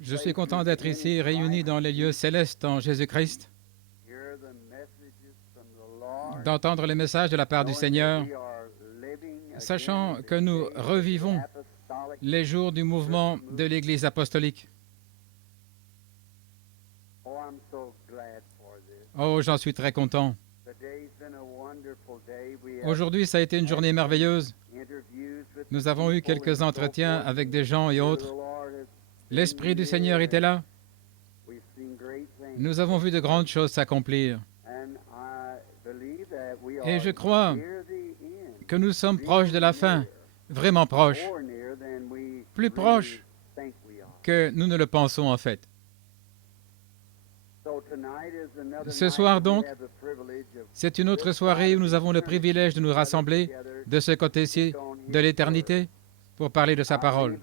Je suis content d'être ici, réunis dans les lieux célestes en Jésus-Christ, d'entendre les messages de la part du Seigneur, sachant que nous revivons les jours du mouvement de l'Église apostolique. Oh, j'en suis très content. Aujourd'hui, ça a été une journée merveilleuse. Nous avons eu quelques entretiens avec des gens et autres. L'Esprit du Seigneur était là. Nous avons vu de grandes choses s'accomplir. Et je crois que nous sommes proches de la fin, vraiment proches, plus proches que nous ne le pensons en fait. Ce soir donc, c'est une autre soirée où nous avons le privilège de nous rassembler de ce côté-ci de l'éternité pour parler de sa parole.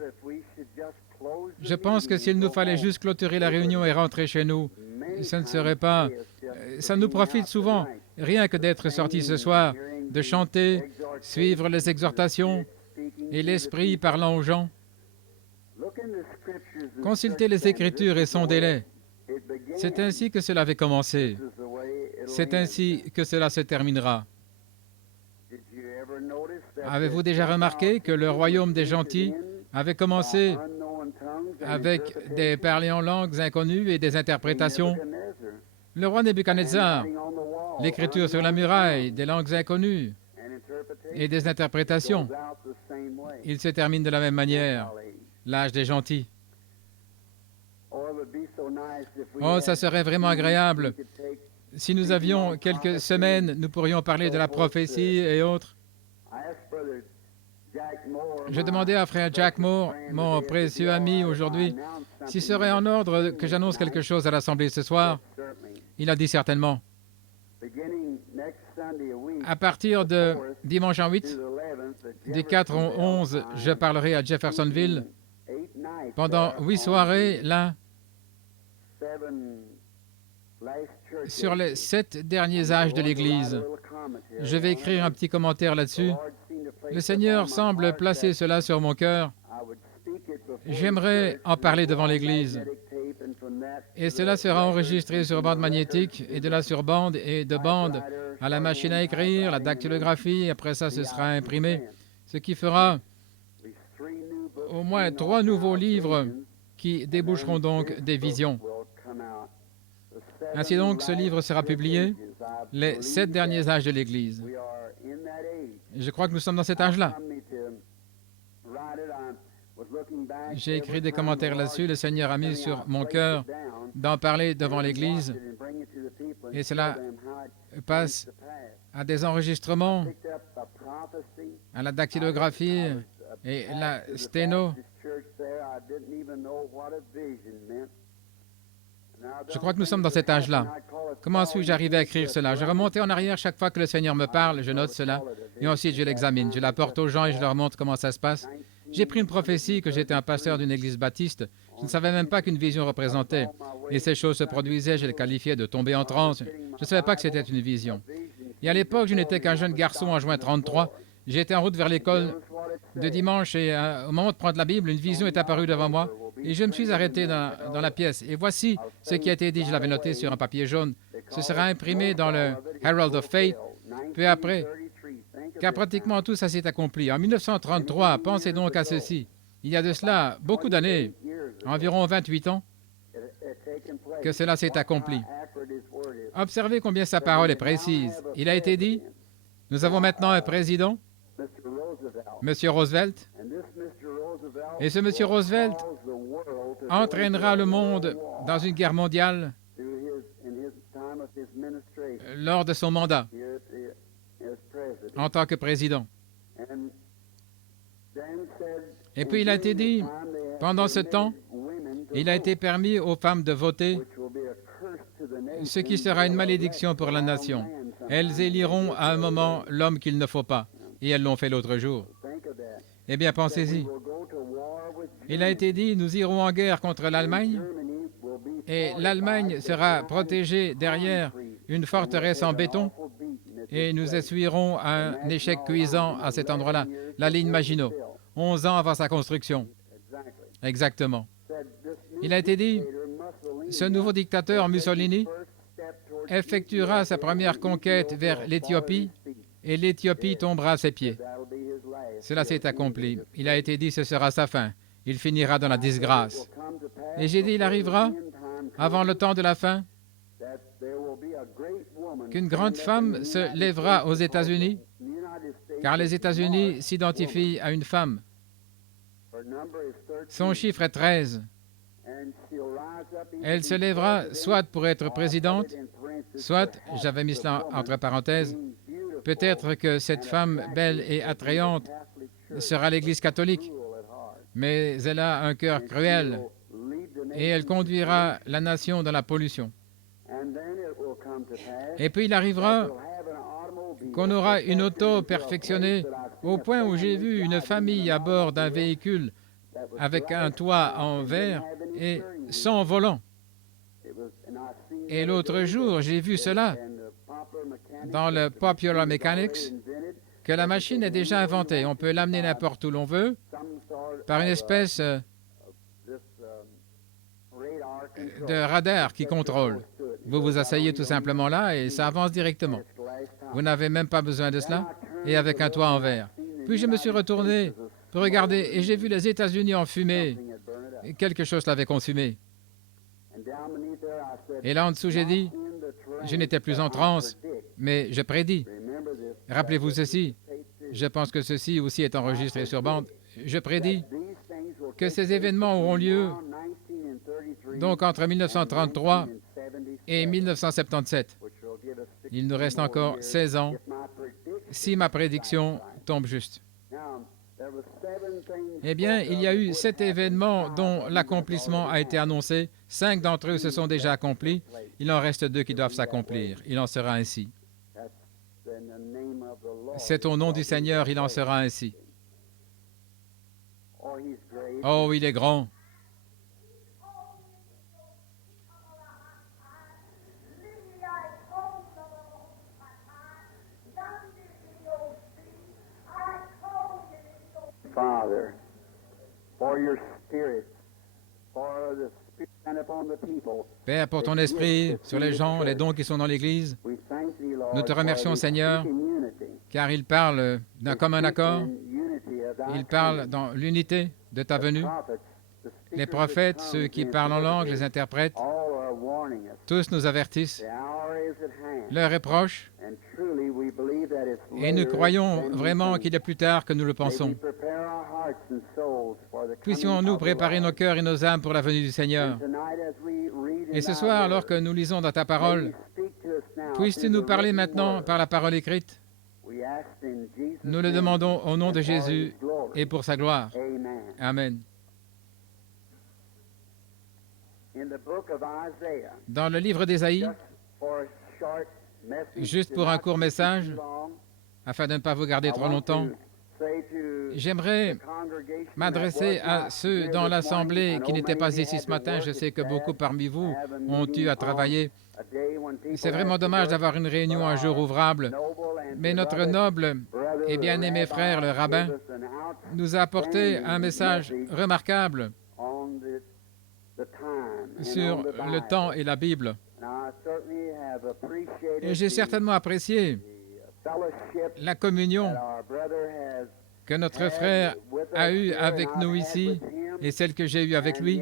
Je pense que s'il nous fallait juste clôturer la réunion et rentrer chez nous, ça ne serait pas... Ça nous profite souvent, rien que d'être sortis ce soir, de chanter, suivre les exhortations et l'Esprit parlant aux gens. Consultez les Écritures et sondez-les. C'est ainsi que cela avait commencé. C'est ainsi que cela se terminera. Avez-vous déjà remarqué que le royaume des gentils avait commencé avec des parlers en langues inconnues et des interprétations? Le roi Nebuchadnezzar, l'écriture sur la muraille, des langues inconnues et des interprétations. Il se termine de la même manière, l'âge des gentils. Oh, ça serait vraiment agréable. Si nous avions quelques semaines, nous pourrions parler de la prophétie et autres. Je demandais à frère Jack Moore, mon précieux ami aujourd'hui, s'il serait en ordre que j'annonce quelque chose à l'Assemblée ce soir. Il a dit certainement. À partir de dimanche en 8, du 4 au 11, je parlerai à Jeffersonville. Pendant 8 soirées, là, sur les 7 derniers âges de l'Église. Je vais écrire un petit commentaire là-dessus. Le Seigneur semble placer cela sur mon cœur. J'aimerais en parler devant l'Église. Et cela sera enregistré sur bande magnétique, et de là sur bande, et de bande à la machine à écrire, la dactylographie, et après ça, ce sera imprimé. Ce qui fera au moins 3 nouveaux livres qui déboucheront donc des visions. Ainsi donc, ce livre sera publié, les 7 derniers âges de l'Église. Je crois que nous sommes dans cet âge-là. J'ai écrit des commentaires là-dessus. Le Seigneur a mis sur mon cœur d'en parler devant l'Église. Et cela passe à des enregistrements, à la dactylographie et la sténo. Je crois que nous sommes dans cet âge-là. Comment suis-je arrivé à écrire cela? Je remontais en arrière chaque fois que le Seigneur me parle, je note cela, et ensuite je l'examine. Je l'apporte aux gens et je leur montre comment ça se passe. J'ai pris une prophétie que j'étais un pasteur d'une église baptiste. Je ne savais même pas qu'une vision représentait. Et ces choses se produisaient, je les qualifiais de tomber en transe. Je ne savais pas que c'était une vision. Et à l'époque, je n'étais qu'un jeune garçon en juin 33. J'étais en route vers l'école de dimanche et au moment de prendre la Bible, une vision est apparue devant moi. Et je me suis arrêté dans la pièce. Et voici ce qui a été dit. Je l'avais noté sur un papier jaune. Ce sera imprimé dans le Herald of Faith. Peu après, car pratiquement tout ça s'est accompli. En 1933, pensez donc à ceci. Il y a de cela beaucoup d'années, environ 28 ans, que cela s'est accompli. Observez combien sa parole est précise. Il a été dit, nous avons maintenant un président, M. Roosevelt, et ce M. Roosevelt entraînera le monde dans une guerre mondiale lors de son mandat en tant que président. Et puis il a été dit, pendant ce temps, il a été permis aux femmes de voter, ce qui sera une malédiction pour la nation. Elles éliront à un moment l'homme qu'il ne faut pas, et elles l'ont fait l'autre jour. Eh bien, pensez-y. Il a été dit, nous irons en guerre contre l'Allemagne, et l'Allemagne sera protégée derrière une forteresse en béton, et nous essuierons un échec cuisant à cet endroit-là, la ligne Maginot. 11 ans avant sa construction. Exactement. Il a été dit, ce nouveau dictateur Mussolini effectuera sa première conquête vers l'Éthiopie et l'Éthiopie tombera à ses pieds. Cela s'est accompli. Il a été dit, ce sera sa fin. Il finira dans la disgrâce. Et j'ai dit, il arrivera, avant le temps de la fin, qu'une grande femme se lèvera aux États-Unis, car les États-Unis s'identifient à une femme. Son chiffre est 13. Elle se lèvera soit pour être présidente, soit, j'avais mis cela entre parenthèses, peut-être que cette femme belle et attrayante sera l'Église catholique, mais elle a un cœur cruel et elle conduira la nation dans la pollution. Et puis il arrivera qu'on aura une auto perfectionnée au point où j'ai vu une famille à bord d'un véhicule avec un toit en verre et sans volant. Et l'autre jour, j'ai vu cela dans le Popular Mechanics, que la machine est déjà inventée. On peut l'amener n'importe où l'on veut par une espèce de radar qui contrôle. Vous vous asseyez tout simplement là et ça avance directement. Vous n'avez même pas besoin de cela et avec un toit en verre. Puis je me suis retourné pour regarder et j'ai vu les États-Unis en fumée. Et quelque chose l'avait consumé. Et là en dessous, j'ai dit, je n'étais plus en transe, mais je prédis. Rappelez-vous ceci, je pense que ceci aussi est enregistré sur bande. Je prédis que ces événements auront lieu donc entre 1933 et 1977. Il nous reste encore 16 ans si ma prédiction tombe juste. Eh bien, il y a eu 7 événements dont l'accomplissement a été annoncé. 5 d'entre eux se sont déjà accomplis. Il en reste 2 qui doivent s'accomplir. Il en sera ainsi. C'est au nom du Seigneur, il en sera ainsi. Oh, il est grand. Father, for your spirit, for the spirit and upon the people. Père, pour ton esprit, sur les gens, les dons qui sont dans l'Église, nous te remercions, Seigneur, car il parle d'un commun accord, il parle dans l'unité de ta venue. Les prophètes, ceux qui parlent en langue, les interprètes, tous nous avertissent. L'heure est proche, et nous croyons vraiment qu'il est plus tard que nous le pensons. Puissions-nous préparer nos cœurs et nos âmes pour la venue du Seigneur. Et ce soir, alors que nous lisons dans ta parole, puisses-tu nous parler maintenant par la parole écrite? Nous le demandons au nom de Jésus et pour sa gloire. Amen. Dans le livre d'Ésaïe, juste pour un court message, afin de ne pas vous garder trop longtemps, j'aimerais m'adresser à ceux dans l'Assemblée qui n'étaient pas ici ce matin. Je sais que beaucoup parmi vous ont eu à travailler. C'est vraiment dommage d'avoir une réunion un jour ouvrable, mais notre noble et bien-aimé frère, le rabbin, nous a apporté un message remarquable sur le temps et la Bible. Et j'ai certainement apprécié la communion que notre frère a eue avec nous ici et celle que j'ai eue avec lui.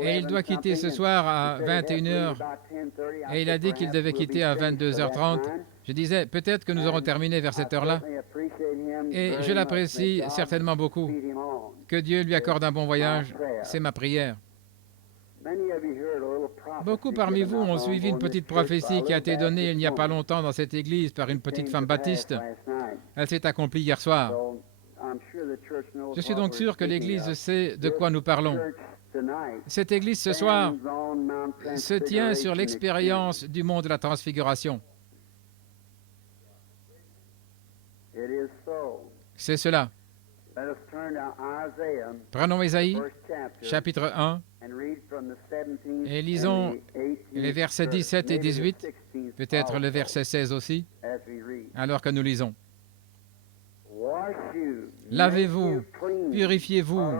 Et il doit quitter ce soir à 21h. Et il a dit qu'il devait quitter à 22h30. Je disais, peut-être que nous aurons terminé vers cette heure-là. Et je l'apprécie certainement beaucoup. Que Dieu lui accorde un bon voyage, c'est ma prière. Beaucoup parmi vous ont suivi une petite prophétie qui a été donnée il n'y a pas longtemps dans cette église par une petite femme baptiste. Elle s'est accomplie hier soir. Je suis donc sûr que l'Église sait de quoi nous parlons. Cette Église ce soir se tient sur l'expérience du mont de la Transfiguration. C'est cela. Prenons Ésaïe, chapitre 1, et lisons les versets 17 et 18, peut-être le verset 16 aussi, alors que nous lisons. Lavez-vous, purifiez-vous,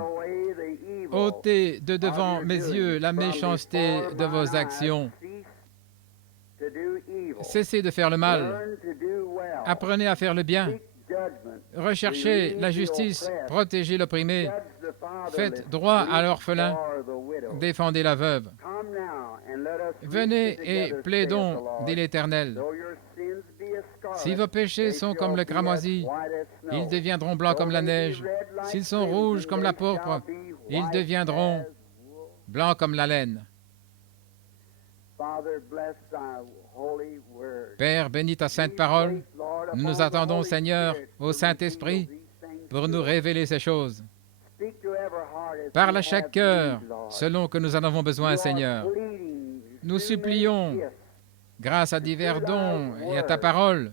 ôtez de devant mes yeux la méchanceté de vos actions. Cessez de faire le mal. Apprenez à faire le bien. Recherchez la justice, protégez l'opprimé. Faites droit à l'orphelin, défendez la veuve. Venez et plaidons, dit l'Éternel. Si vos péchés sont comme le cramoisi, ils deviendront blancs comme la neige. S'ils sont rouges comme la pourpre, ils deviendront blancs comme la laine. Père, bénis ta sainte parole. Nous nous attendons, Seigneur, au Saint-Esprit pour nous révéler ces choses. Parle à chaque cœur selon que nous en avons besoin, Seigneur. Nous supplions, grâce à divers dons et à ta parole,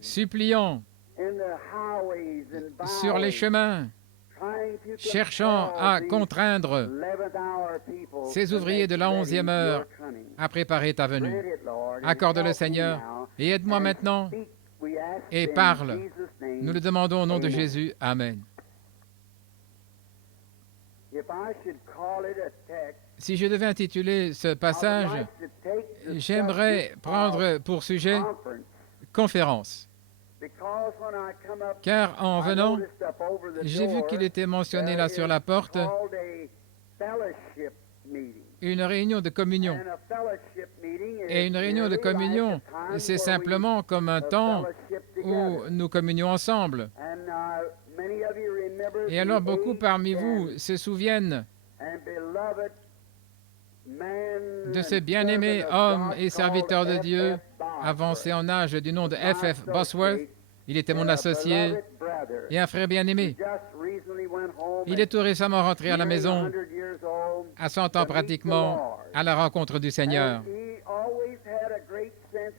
supplions sur les chemins, cherchant à contraindre ces ouvriers de la 11e heure à préparer ta venue. Accorde-le, Seigneur, et aide-moi maintenant et parle. Nous le demandons au nom de Jésus. Amen. Si je devais intituler ce passage, j'aimerais prendre pour sujet conférence. Car en venant, j'ai vu qu'il était mentionné là sur la porte une réunion de communion. Et une réunion de communion, c'est simplement comme un temps où nous communions ensemble. Et alors beaucoup parmi vous se souviennent de ce bien-aimé homme et serviteur de Dieu, avancé en âge du nom de F.F. Bosworth. Il était mon associé et un frère bien-aimé. Il est tout récemment rentré à la maison, à 100 ans pratiquement, à la rencontre du Seigneur.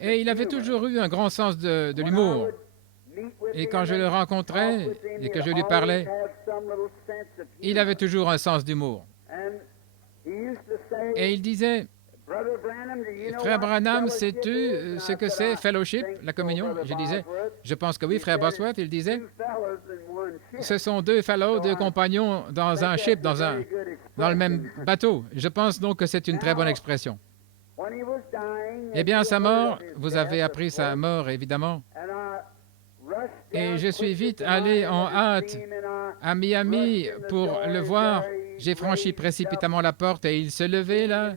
Et il avait toujours eu un grand sens de l'humour. Et quand je le rencontrais et que je lui parlais, il avait toujours un sens d'humour. Et il disait, « Frère Branham, sais-tu ce que c'est fellowship, la communion ?» Je disais, « Je pense que oui, frère Bosworth. » Il disait, « Ce sont deux fellows, deux compagnons dans un ship, dans le même bateau. » Je pense donc que c'est une très bonne expression. Eh bien, sa mort, vous avez appris sa mort, évidemment. Et je suis vite allé en hâte à Miami pour le voir. J'ai franchi précipitamment la porte et il se levait là.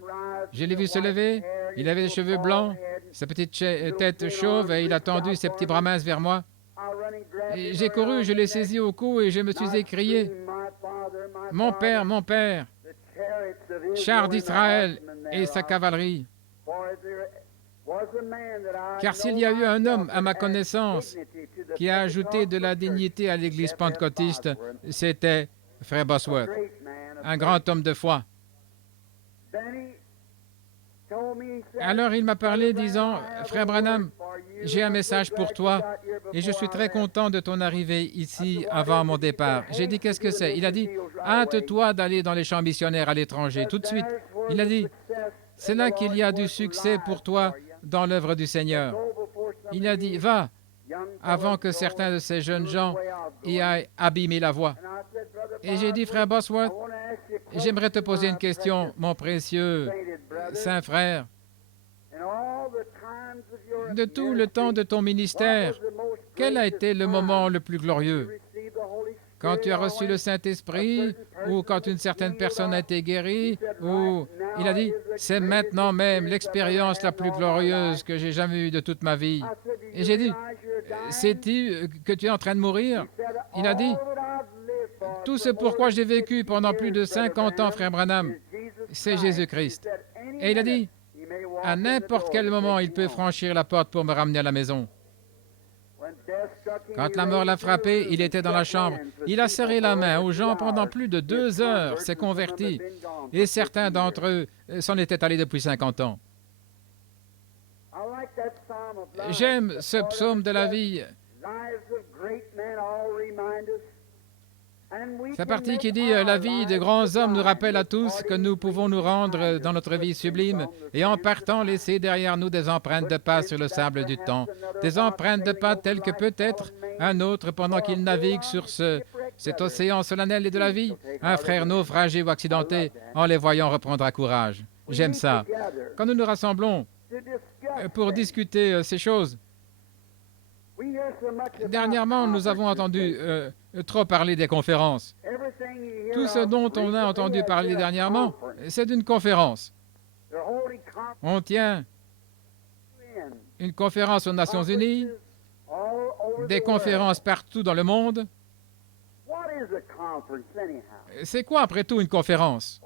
Je l'ai vu se lever. Il avait des cheveux blancs, sa petite tête chauve et il a tendu ses petits bras minces vers moi. J'ai couru, je l'ai saisi au cou et je me suis écrié, « Mon Père, char d'Israël et sa cavalerie. » Car s'il y a eu un homme à ma connaissance qui a ajouté de la dignité à l'Église pentecôtiste, c'était frère Bosworth, un grand homme de foi. Alors il m'a parlé disant, « Frère Branham, j'ai un message pour toi et je suis très content de ton arrivée ici avant mon départ. » J'ai dit, « Qu'est-ce que c'est ?» Il a dit, « Hâte-toi d'aller dans les champs missionnaires à l'étranger, tout de suite. » Il a dit, « C'est là qu'il y a du succès pour toi dans l'œuvre du Seigneur. » Il a dit, « Va, avant que certains de ces jeunes gens y aient abîmé la voie. » Et j'ai dit, « Frère Bosworth, j'aimerais te poser une question, mon précieux saint frère. De tout le temps de ton ministère, quel a été le moment le plus glorieux? Quand tu as reçu le Saint-Esprit ou quand une certaine personne a été guérie ou... Il a dit, c'est maintenant même l'expérience la plus glorieuse que j'ai jamais eue de toute ma vie. Et j'ai dit, sais-tu que tu es en train de mourir? Il a dit, tout ce pourquoi j'ai vécu pendant plus de 50 ans, frère Branham, c'est Jésus-Christ. Et il a dit, à n'importe quel moment, il peut franchir la porte pour me ramener à la maison. Quand la mort l'a frappé, il était dans la chambre. Il a serré la main aux gens pendant plus de 2 heures, s'est converti, et certains d'entre eux s'en étaient allés depuis 50 ans. J'aime ce psaume de la vie. Sa partie qui dit la vie de grands hommes nous rappelle à tous que nous pouvons nous rendre dans notre vie sublime et en partant laisser derrière nous des empreintes de pas sur le sable du temps, des empreintes de pas telles que peut-être un autre pendant qu'il navigue sur cet océan solennel et de la vie, un frère naufragé ou accidenté, en les voyant reprendra courage. J'aime ça. Quand nous nous rassemblons pour discuter ces choses, dernièrement, nous avons entendu trop parler des conférences. Tout ce dont on a entendu parler dernièrement, c'est d'une conférence. On tient une conférence aux Nations Unies, des conférences partout dans le monde. C'est quoi, après tout, une conférence?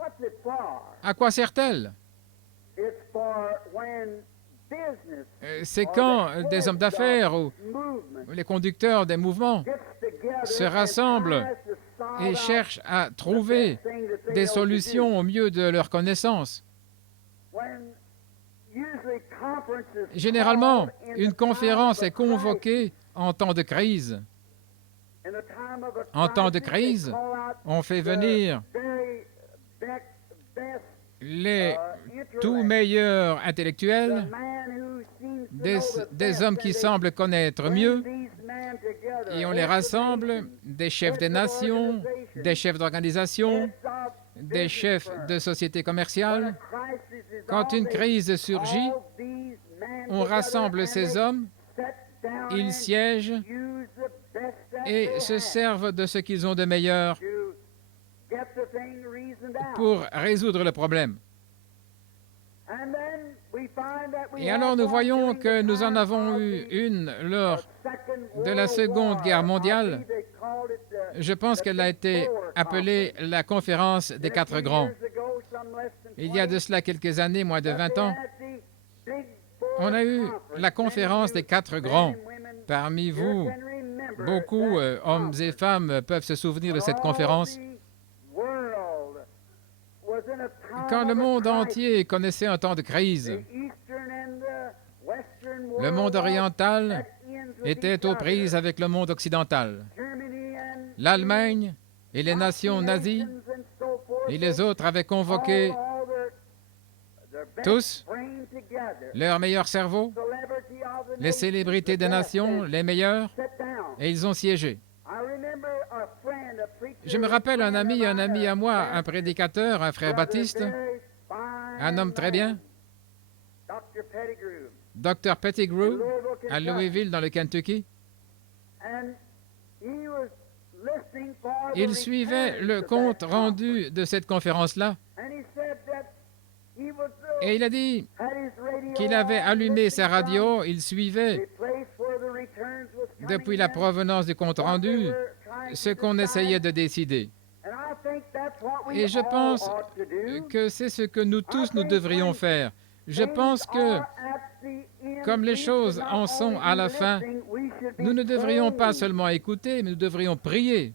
À quoi sert-elle? C'est quand des hommes d'affaires ou les conducteurs des mouvements se rassemblent et cherchent à trouver des solutions au mieux de leurs connaissances. Généralement, une conférence est convoquée en temps de crise. En temps de crise, on fait venir les tout meilleurs intellectuels, des hommes qui semblent connaître mieux, et on les rassemble, des chefs des nations, des chefs d'organisation, des chefs de sociétés commerciales. Quand une crise surgit, on rassemble ces hommes, ils siègent et se servent de ce qu'ils ont de meilleur pour résoudre le problème. Et alors nous voyons que nous en avons eu une lors de la Seconde Guerre mondiale. Je pense qu'elle a été appelée la conférence des quatre grands. Il y a de cela quelques années, moins de 20 ans, on a eu la conférence des quatre grands. Parmi vous, beaucoup, hommes et femmes, peuvent se souvenir de cette conférence. Quand le monde entier connaissait un temps de crise, le monde oriental était aux prises avec le monde occidental. L'Allemagne et les nations nazies et les autres avaient convoqué tous leurs meilleurs cerveaux, les célébrités des nations, les meilleurs, et ils ont siégé. Je me rappelle un ami à moi, un prédicateur, un frère baptiste, un homme très bien, Dr. Pettigrew, à Louisville, dans le Kentucky. Il suivait le compte rendu de cette conférence-là. Et il a dit qu'il avait allumé sa radio, il suivait depuis la provenance du compte rendu ce qu'on essayait de décider. Et je pense que c'est ce que nous tous, nous devrions faire. Je pense que, comme les choses en sont à la fin, nous ne devrions pas seulement écouter, mais nous devrions prier.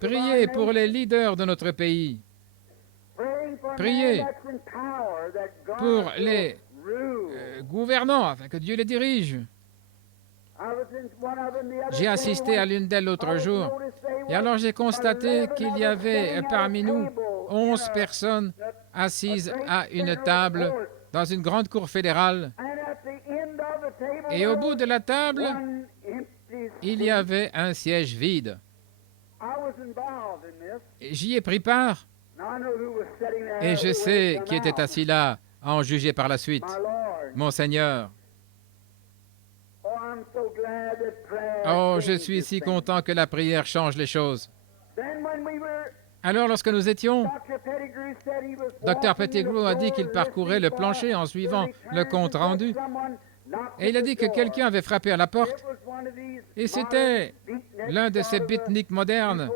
Prier pour les leaders de notre pays. Prier pour les gouvernants, afin que Dieu les dirige. J'ai assisté à l'une d'elles l'autre jour, et alors j'ai constaté qu'il y avait parmi nous 11 personnes assises à une table dans une grande cour fédérale. Et au bout de la table, il y avait un siège vide. J'y ai pris part, et je sais qui était assis là, à en juger par la suite. Mon Seigneur. Oh, je suis si content que la prière change les choses. Alors, lorsque nous étions, Dr. Pettigrew a dit qu'il parcourait le plancher en suivant le compte rendu. Et il a dit que quelqu'un avait frappé à la porte. Et c'était l'un de ces beatniks modernes.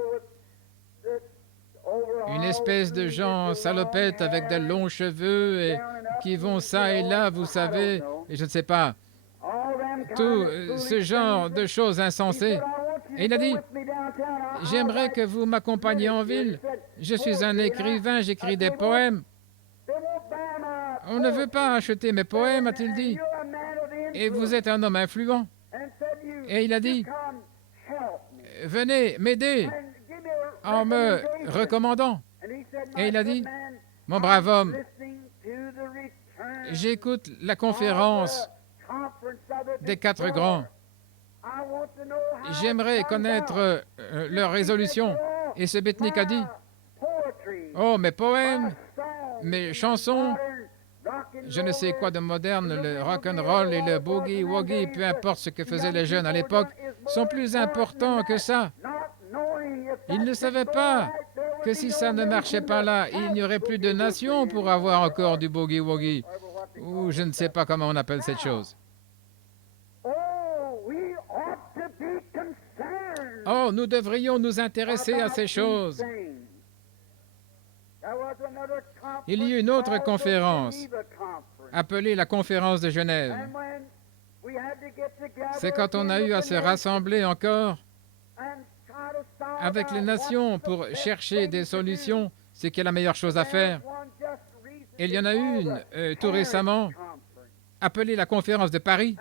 Une espèce de gens salopettes avec de longs cheveux et qui vont ça et là, vous savez, et je ne sais pas. Tout ce genre de choses insensées. Et il a dit, j'aimerais que vous m'accompagniez en ville. Je suis un écrivain, j'écris des poèmes. On ne veut pas acheter mes poèmes, a-t-il dit. Et vous êtes un homme influent. Et il a dit, venez m'aider en me recommandant. Et il a dit, mon brave homme, j'écoute la conférence des 4 grands. J'aimerais connaître leur résolution. Et ce Betnik a dit, oh, mes poèmes, mes chansons, je ne sais quoi de moderne, le rock'n'roll et le boogie-woogie, peu importe ce que faisaient les jeunes à l'époque, sont plus importants que ça. Ils ne savaient pas que si ça ne marchait pas là, il n'y aurait plus de nation pour avoir encore du boogie-woogie. Ou je ne sais pas comment on appelle cette chose. Oh, nous devrions nous intéresser à ces choses. Il y a une autre conférence, appelée la conférence de Genève. C'est quand on a eu à se rassembler encore avec les nations pour chercher des solutions, ce qui est la meilleure chose à faire. Et il y en a une tout récemment, appelée la conférence de Paris.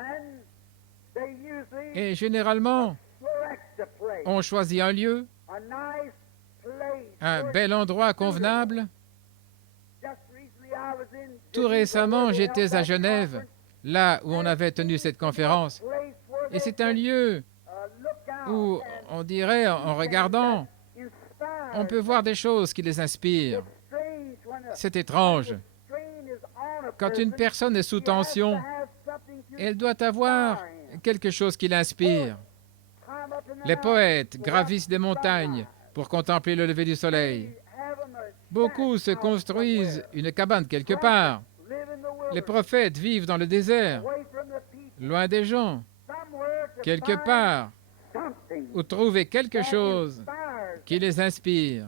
Et généralement, on choisit un lieu, un bel endroit convenable. Tout récemment, j'étais à Genève, là où on avait tenu cette conférence. Et c'est un lieu où, on dirait, en regardant, on peut voir des choses qui les inspirent. C'est étrange. Quand une personne est sous tension, elle doit avoir quelque chose qui l'inspire. Les poètes gravissent des montagnes pour contempler le lever du soleil. Beaucoup se construisent une cabane quelque part. Les prophètes vivent dans le désert, loin des gens, quelque part, où trouver quelque chose qui les inspire.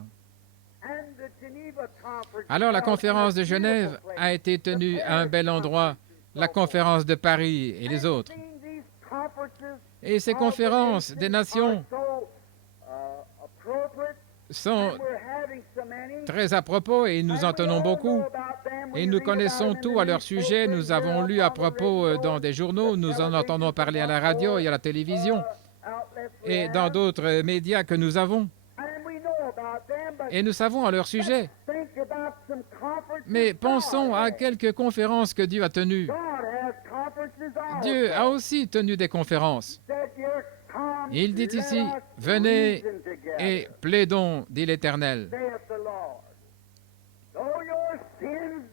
Alors la conférence de Genève a été tenue à un bel endroit, la conférence de Paris et les autres. Et ces conférences des nations sont très à propos et nous en tenons beaucoup. Et nous connaissons tout à leur sujet. Nous avons lu à propos dans des journaux, nous en entendons parler à la radio et à la télévision et dans d'autres médias que nous avons. Et nous savons à leur sujet. Mais pensons à quelques conférences que Dieu a tenues. Dieu a aussi tenu des conférences. Il dit ici, « Venez et plaidons, dit l'Éternel.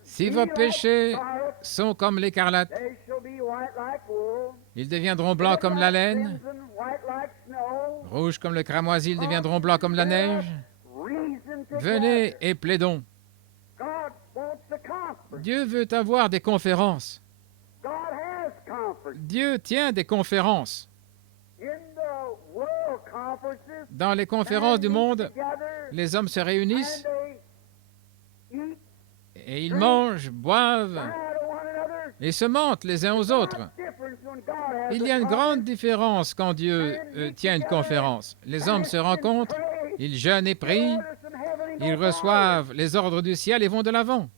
Si vos péchés sont comme l'écarlate, ils deviendront blancs comme la laine, rouges comme le cramoisi, ils deviendront blancs comme la neige. Venez et plaidons. » Dieu veut avoir des conférences. Dieu tient des conférences. Dans les conférences du monde, les hommes se réunissent et ils mangent, boivent et se mentent les uns aux autres. Il y a une grande différence quand Dieu tient une conférence. Les hommes se rencontrent, ils jeûnent et prient, ils reçoivent les ordres du ciel et vont de l'avant.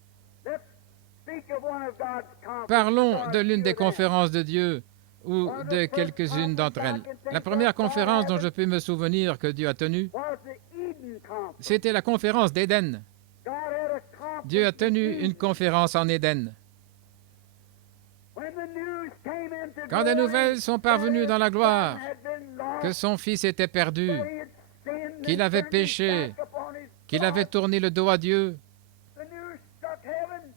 Parlons de l'une des conférences de Dieu ou de quelques-unes d'entre elles. La première conférence dont je peux me souvenir que Dieu a tenue, c'était la conférence d'Éden. Dieu a tenu une conférence en Éden. Quand des nouvelles sont parvenues dans la gloire que son fils était perdu, qu'il avait péché, qu'il avait tourné le dos à Dieu,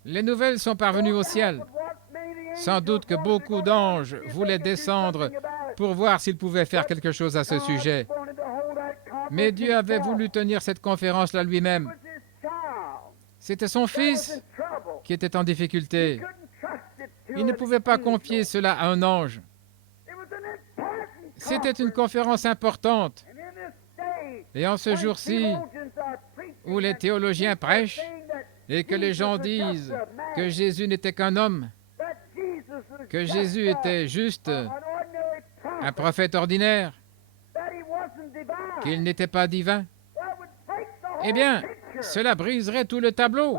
les nouvelles sont parvenues au ciel. Sans doute que beaucoup d'anges voulaient descendre pour voir s'ils pouvaient faire quelque chose à ce sujet. Mais Dieu avait voulu tenir cette conférence-là lui-même. C'était son fils qui était en difficulté. Il ne pouvait pas confier cela à un ange. C'était une conférence importante. Et en ce jour-ci, où les théologiens prêchent et que les gens disent que Jésus n'était qu'un homme, que Jésus était juste un prophète ordinaire, qu'il n'était pas divin, eh bien, cela briserait tout le tableau.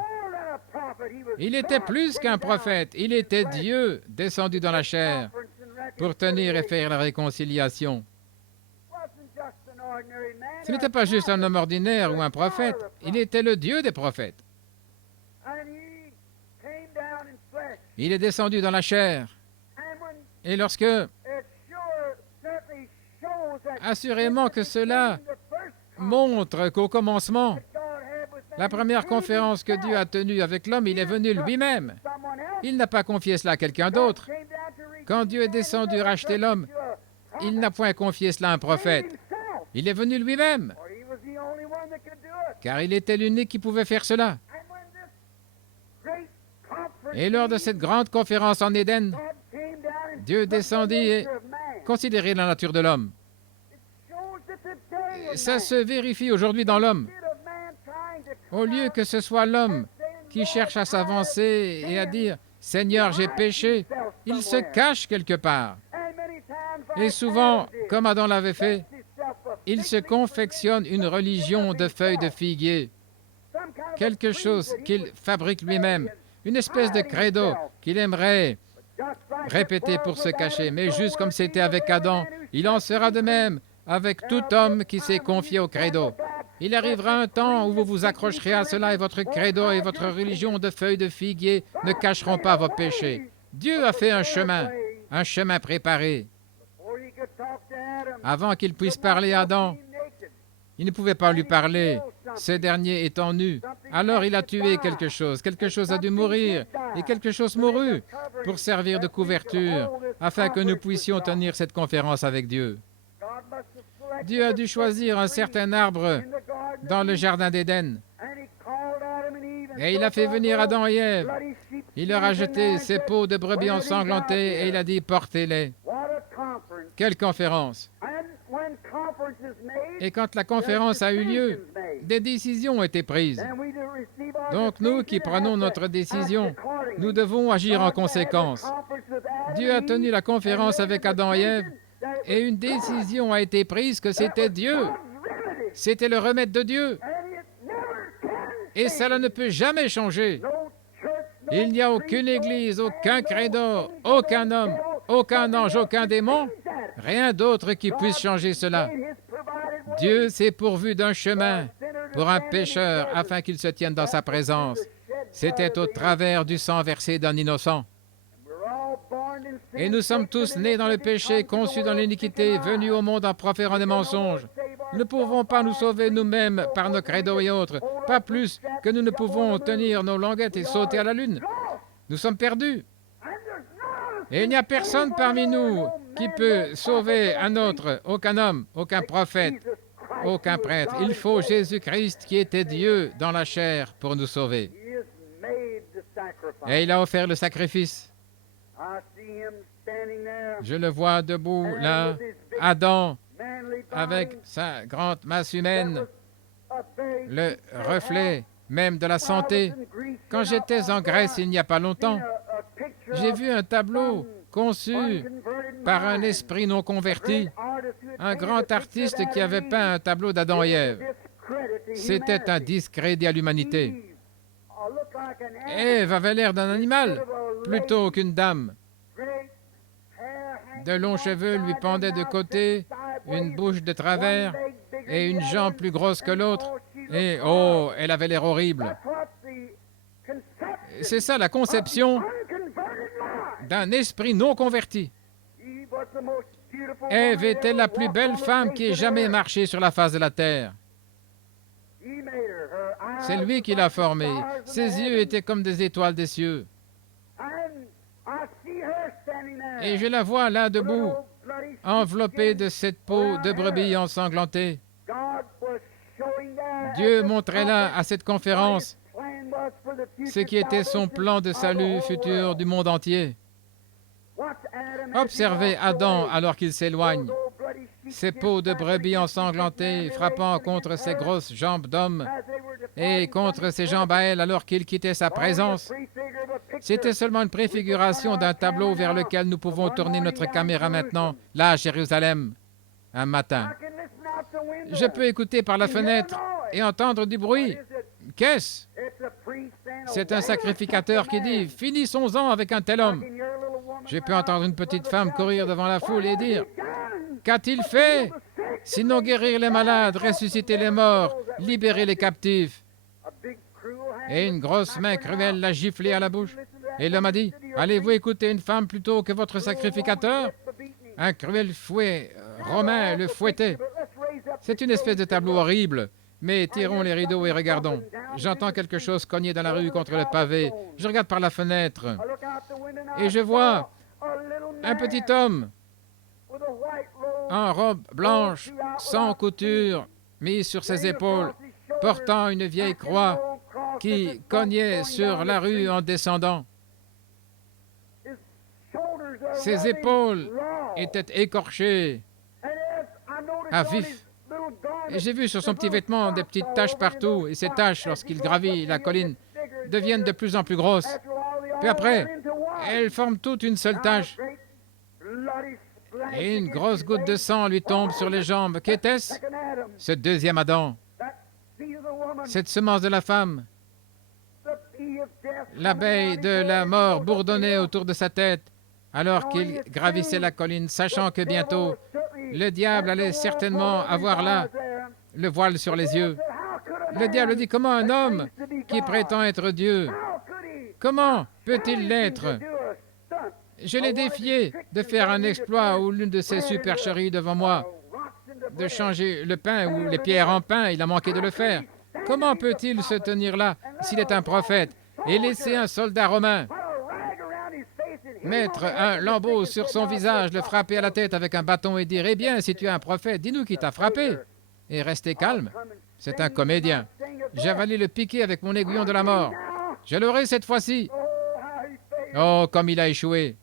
Il était plus qu'un prophète, il était Dieu descendu dans la chair pour tenir et faire la réconciliation. Ce n'était pas juste un homme ordinaire ou un prophète, il était le Dieu des prophètes. Il est descendu dans la chair. Et lorsque, assurément que cela montre qu'au commencement, la première conférence que Dieu a tenue avec l'homme, il est venu lui-même. Il n'a pas confié cela à quelqu'un d'autre. Quand Dieu est descendu racheter l'homme, il n'a point confié cela à un prophète. Il est venu lui-même, car il était l'unique qui pouvait faire cela. Et lors de cette grande conférence en Éden, Dieu descendit et considérait la nature de l'homme. Ça se vérifie aujourd'hui dans l'homme. Au lieu que ce soit l'homme qui cherche à s'avancer et à dire « Seigneur, j'ai péché », il se cache quelque part. Et souvent, comme Adam l'avait fait, il se confectionne une religion de feuilles de figuier, quelque chose qu'il fabrique lui-même, une espèce de credo qu'il aimerait répéter pour se cacher. Mais juste comme c'était avec Adam, il en sera de même avec tout homme qui s'est confié au credo. Il arrivera un temps où vous vous accrocherez à cela et votre credo et votre religion de feuilles de figuier ne cacheront pas vos péchés. Dieu a fait un chemin préparé. Avant qu'il puisse parler à Adam, il ne pouvait pas lui parler, ce dernier étant nu. Alors il a tué quelque chose a dû mourir, et quelque chose mourut pour servir de couverture, afin que nous puissions tenir cette conférence avec Dieu. Dieu a dû choisir un certain arbre dans le jardin d'Éden, et il a fait venir Adam et Ève. Il leur a jeté ses peaux de brebis ensanglantées, et il a dit « Portez-les ». Quelle conférence! Et quand la conférence a eu lieu, des décisions ont été prises. Donc nous qui prenons notre décision, nous devons agir en conséquence. Dieu a tenu la conférence avec Adam et Ève, et une décision a été prise que c'était Dieu. C'était le remède de Dieu. Et cela ne peut jamais changer. Il n'y a aucune église, aucun credo, aucun homme, aucun ange, aucun démon, rien d'autre qui puisse changer cela. Dieu s'est pourvu d'un chemin pour un pécheur afin qu'il se tienne dans sa présence. C'était au travers du sang versé d'un innocent. Et nous sommes tous nés dans le péché, conçus dans l'iniquité, venus au monde en proférant des mensonges. Nous ne pouvons pas nous sauver nous-mêmes par nos credos et autres, pas plus que nous ne pouvons tenir nos languettes et sauter à la lune. Nous sommes perdus. Et il n'y a personne parmi nous qui peut sauver un autre, aucun homme, aucun prophète, aucun prêtre. Il faut Jésus-Christ qui était Dieu dans la chair pour nous sauver. Et il a offert le sacrifice. Je le vois debout là, Adam, avec sa grande masse humaine, le reflet même de la santé. Quand j'étais en Grèce il n'y a pas longtemps, j'ai vu un tableau conçu par un esprit non converti, un grand artiste qui avait peint un tableau d'Adam et Ève. C'était un discrédit à l'humanité. Ève avait l'air d'un animal plutôt qu'une dame. De longs cheveux lui pendaient de côté, une bouche de travers et une jambe plus grosse que l'autre. Et oh, elle avait l'air horrible. C'est ça la conception d'un esprit non converti. Ève était la plus belle femme qui ait jamais marché sur la face de la terre. C'est lui qui l'a formée. Ses yeux étaient comme des étoiles des cieux. Et je la vois là debout, enveloppée de cette peau de brebis ensanglantée. Dieu montrait là, à cette conférence, ce qui était son plan de salut futur du monde entier. Observez Adam alors qu'il s'éloigne, ses peaux de brebis ensanglantées frappant contre ses grosses jambes d'homme et contre ses jambes à elle alors qu'il quittait sa présence. C'était seulement une préfiguration d'un tableau vers lequel nous pouvons tourner notre caméra maintenant, là à Jérusalem, un matin. Je peux écouter par la fenêtre et entendre du bruit. Qu'est-ce? C'est un sacrificateur qui dit « Finissons-en avec un tel homme ». Je peux entendre une petite femme courir devant la foule et dire « Qu'a-t-il fait? Sinon guérir les malades, ressusciter les morts, libérer les captifs. Et une grosse main cruelle l'a giflé à la bouche. Et l'homme a dit, allez-vous écouter une femme plutôt que votre sacrificateur? Un cruel fouet romain le fouettait. C'est une espèce de tableau horrible. Mais tirons les rideaux et regardons. J'entends quelque chose cogner dans la rue contre le pavé. Je regarde par la fenêtre. Et je vois un petit homme en robe blanche, sans couture, mise sur ses épaules, portant une vieille croix qui cognait sur la rue en descendant. Ses épaules étaient écorchées à vif. Et j'ai vu sur son petit vêtement des petites taches partout, et ces taches, lorsqu'il gravit la colline, deviennent de plus en plus grosses. Puis après, elles forment toute une seule tache. Et une grosse goutte de sang lui tombe sur les jambes. Qu'était-ce? Ce deuxième Adam. Cette semence de la femme. L'abeille de la mort bourdonnait autour de sa tête, alors qu'il gravissait la colline, sachant que bientôt, le diable allait certainement avoir là le voile sur les yeux. Le diable dit, comment un homme qui prétend être Dieu, comment peut-il l'être? Je l'ai défié de faire un exploit ou l'une de ces supercheries devant moi, de changer le pain ou les pierres en pain, il a manqué de le faire. Comment peut-il se tenir là s'il est un prophète et laisser un soldat romain mettre un lambeau sur son visage, le frapper à la tête avec un bâton et dire « Eh bien, si tu es un prophète, dis-nous qui t'a frappé !» et rester calme. C'est un comédien. J'avalais le piquet avec mon aiguillon de la mort. Je l'aurai cette fois-ci. Oh, comme il a échoué.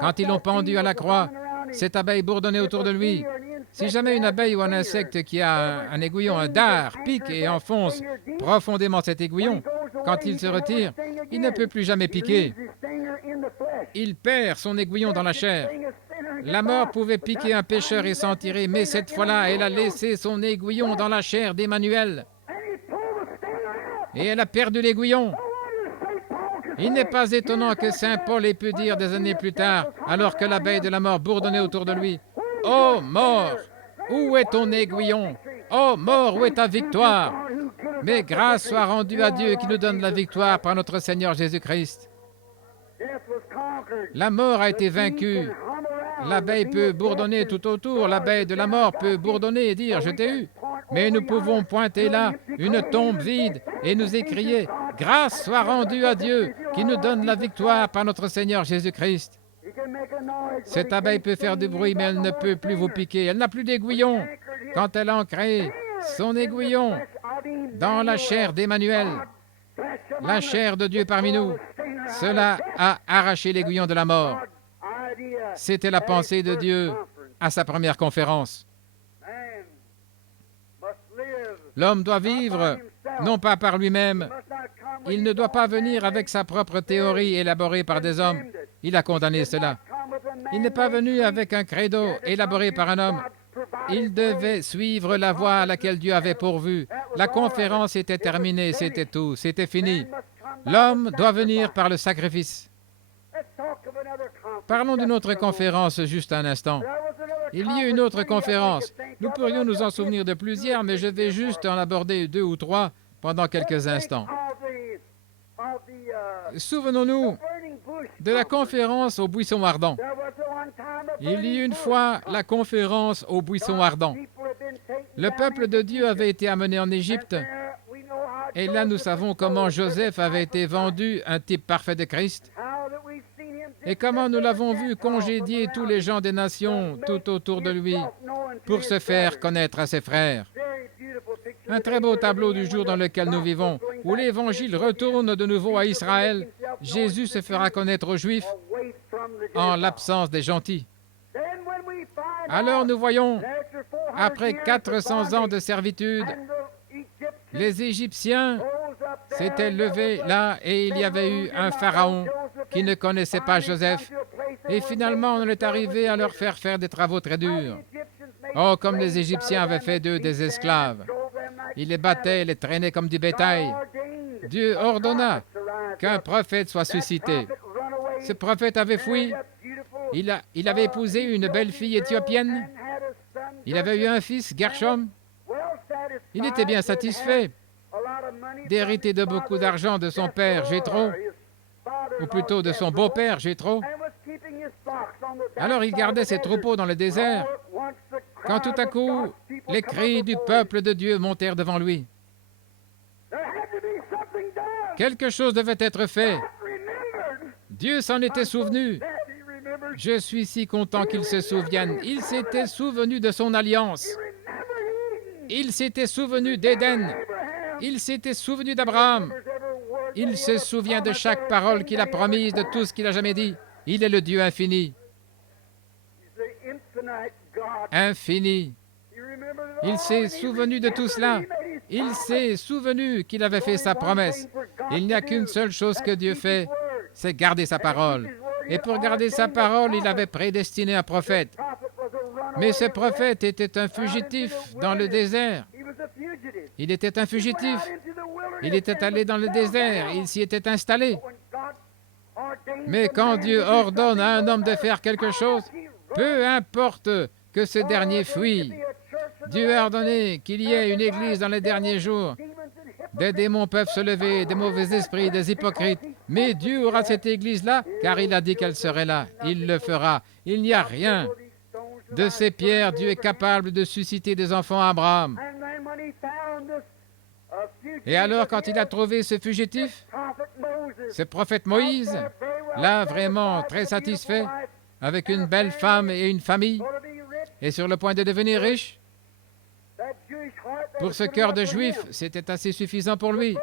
Quand ils l'ont pendu à la croix, cette abeille bourdonnait autour de lui. Si jamais une abeille ou un insecte qui a un aiguillon, un dard, pique et enfonce profondément cet aiguillon, quand il se retire, il ne peut plus jamais piquer. Il perd son aiguillon dans la chair. La mort pouvait piquer un pécheur et s'en tirer, mais cette fois-là, elle a laissé son aiguillon dans la chair d'Emmanuel. Et elle a perdu l'aiguillon. Il n'est pas étonnant que saint Paul ait pu dire des années plus tard, alors que l'abeille de la mort bourdonnait autour de lui, « Ô mort, où est ton aiguillon? Ô mort, où est ta victoire? » Mais grâce soit rendue à Dieu qui nous donne la victoire par notre Seigneur Jésus-Christ. La mort a été vaincue. L'abeille peut bourdonner tout autour, l'abeille de la mort peut bourdonner et dire « Je t'ai eu ». Mais nous pouvons pointer là une tombe vide et nous écrier « Grâce soit rendue à Dieu qui nous donne la victoire par notre Seigneur Jésus-Christ ». Cette abeille peut faire du bruit, mais elle ne peut plus vous piquer. Elle n'a plus d'aiguillon. Quand elle a ancré son aiguillon dans la chair d'Emmanuel, la chair de Dieu parmi nous, cela a arraché l'aiguillon de la mort. C'était la pensée de Dieu à sa première conférence. L'homme doit vivre, non pas par lui-même. Il ne doit pas venir avec sa propre théorie élaborée par des hommes. Il a condamné cela. Il n'est pas venu avec un credo élaboré par un homme. Il devait suivre la voie à laquelle Dieu avait pourvu. La conférence était terminée, c'était tout, c'était fini. L'homme doit venir par le sacrifice. Parlons d'une autre conférence juste un instant. Il y a une autre conférence. Nous pourrions nous en souvenir de plusieurs, mais je vais juste en aborder 2 ou 3 pendant quelques instants. Souvenons-nous de la conférence au buisson ardent. Il y a une fois la conférence au buisson ardent. Le peuple de Dieu avait été amené en Égypte, et là nous savons comment Joseph avait été vendu, un type parfait de Christ, et comment nous l'avons vu congédier tous les gens des nations tout autour de lui pour se faire connaître à ses frères. Un très beau tableau du jour dans lequel nous vivons, où l'Évangile retourne de nouveau à Israël. Jésus se fera connaître aux Juifs en l'absence des gentils. Alors nous voyons, après 400 ans de servitude, les Égyptiens s'étaient levés là et il y avait eu un pharaon qui ne connaissait pas Joseph. Et finalement, on est arrivé à leur faire des travaux très durs. Oh, comme les Égyptiens avaient fait d'eux des esclaves. Ils les battaient, les traînaient comme du bétail. Dieu ordonna qu'un prophète soit suscité. Ce prophète avait fui. Il avait épousé une belle fille éthiopienne Il avait eu un fils, Gershom. Il était bien satisfait d'hériter de beaucoup d'argent de son père, Jéthro, ou plutôt de son beau-père, Jéthro. Alors il gardait ses troupeaux dans le désert, quand tout à coup, les cris du peuple de Dieu montèrent devant lui. Quelque chose devait être fait. Dieu s'en était souvenu. Je suis si content qu'il se souvienne. Il s'était souvenu de son alliance. Il s'était souvenu d'Éden. Il s'était souvenu d'Abraham. Il se souvient de chaque parole qu'il a promise, de tout ce qu'il a jamais dit. Il est le Dieu infini. Infini. Il s'est souvenu de tout cela. Il s'est souvenu qu'il avait fait sa promesse. Il n'y a qu'une seule chose que Dieu fait, c'est garder sa parole. Et pour garder sa parole, il avait prédestiné un prophète. Mais ce prophète était un fugitif dans le désert. Il était un fugitif. Il était allé dans le désert. Il s'y était installé. Mais quand Dieu ordonne à un homme de faire quelque chose, peu importe que ce dernier fuit, Dieu a ordonné qu'il y ait une église dans les derniers jours. Des démons peuvent se lever, des mauvais esprits, des hypocrites. Mais Dieu aura cette église-là, car il a dit qu'elle serait là. Il le fera. Il n'y a rien. De ces pierres, Dieu est capable de susciter des enfants à Abraham. Et alors, quand il a trouvé ce fugitif, ce prophète Moïse, là, vraiment très satisfait, avec une belle femme et une famille, et sur le point de devenir riche, pour ce cœur de juif, c'était assez suffisant pour lui.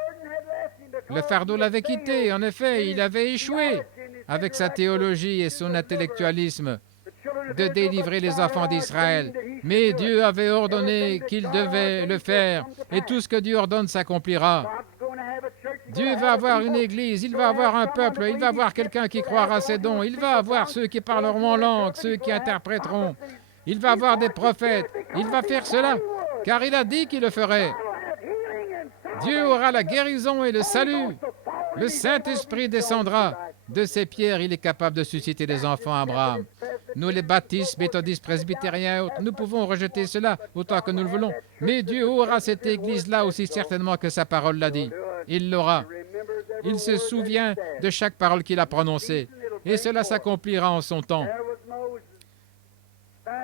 Le fardeau l'avait quitté. En effet, il avait échoué avec sa théologie et son intellectualisme de délivrer les enfants d'Israël. Mais Dieu avait ordonné qu'il devait le faire. Et tout ce que Dieu ordonne s'accomplira. Dieu va avoir une église, il va avoir un peuple, il va avoir quelqu'un qui croira à ses dons, il va avoir ceux qui parleront en langue, ceux qui interpréteront. Il va avoir des prophètes. Il va faire cela, car il a dit qu'il le ferait. Dieu aura la guérison et le salut. Le Saint-Esprit descendra. De ces pierres, il est capable de susciter des enfants à Abraham. Nous, les baptistes, méthodistes, presbytériens et autres, nous pouvons rejeter cela autant que nous le voulons. Mais Dieu aura cette église-là aussi certainement que sa parole l'a dit. Il l'aura. Il se souvient de chaque parole qu'il a prononcée. Et cela s'accomplira en son temps.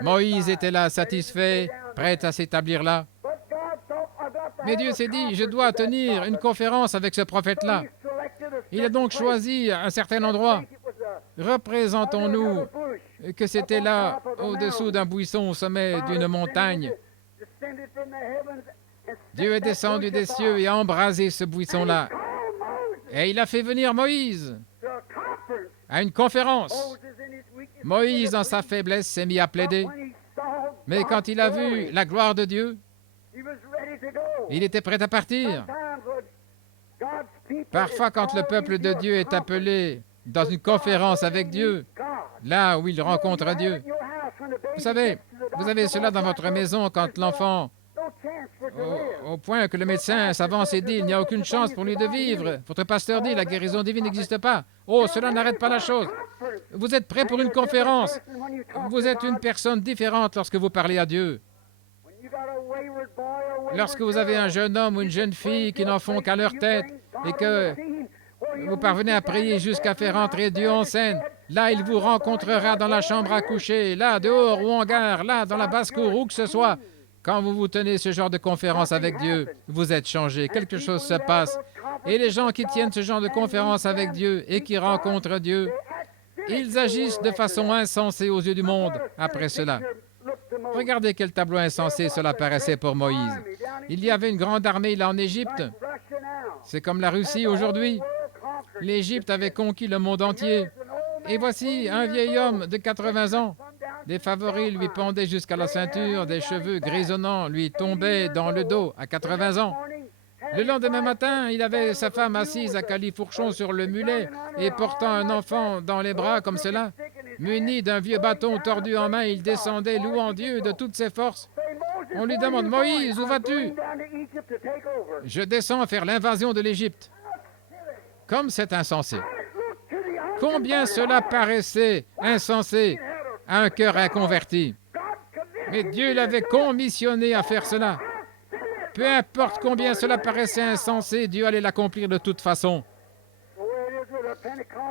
Moïse était là, satisfait, prêt à s'établir là. Mais Dieu s'est dit, je dois tenir une conférence avec ce prophète-là. Il a donc choisi un certain endroit. Représentons-nous que c'était là, au-dessous d'un buisson, au sommet d'une montagne. Dieu est descendu des cieux et a embrasé ce buisson-là. Et il a fait venir Moïse à une conférence. Moïse, dans sa faiblesse, s'est mis à plaider. Mais quand il a vu la gloire de Dieu, il était prêt à partir. Parfois, quand le peuple de Dieu est appelé dans une conférence avec Dieu, là où il rencontre Dieu, vous savez, vous avez cela dans votre maison quand l'enfant, au point que le médecin s'avance et dit, il n'y a aucune chance pour lui de vivre. Votre pasteur dit, la guérison divine n'existe pas. Oh, cela n'arrête pas la chose. Vous êtes prêt pour une conférence. Vous êtes une personne différente lorsque vous parlez à Dieu. Lorsque vous avez un jeune homme ou une jeune fille qui n'en font qu'à leur tête et que vous parvenez à prier jusqu'à faire entrer Dieu en scène, là, il vous rencontrera dans la chambre à coucher, là, dehors ou en gare, là, dans la basse-cour, où que ce soit. Quand vous tenez ce genre de conférence avec Dieu, vous êtes changé. Quelque chose se passe. Et les gens qui tiennent ce genre de conférence avec Dieu et qui rencontrent Dieu, ils agissent de façon insensée aux yeux du monde après cela. Regardez quel tableau insensé cela paraissait pour Moïse. Il y avait une grande armée là en Égypte. C'est comme la Russie aujourd'hui. L'Égypte avait conquis le monde entier. Et voici un vieil homme de 80 ans. Des favoris lui pendaient jusqu'à la ceinture, des cheveux grisonnants lui tombaient dans le dos à 80 ans. Le lendemain matin, il avait sa femme assise à califourchon sur le mulet et portant un enfant dans les bras comme cela. Muni d'un vieux bâton tordu en main, il descendait louant Dieu de toutes ses forces. On lui demande, « Moïse, où vas-tu? » « Je descends faire l'invasion de l'Égypte. » Comme c'est insensé. Combien cela paraissait insensé à un cœur inconverti. Mais Dieu l'avait commissionné à faire cela. Peu importe combien cela paraissait insensé, Dieu allait l'accomplir de toute façon.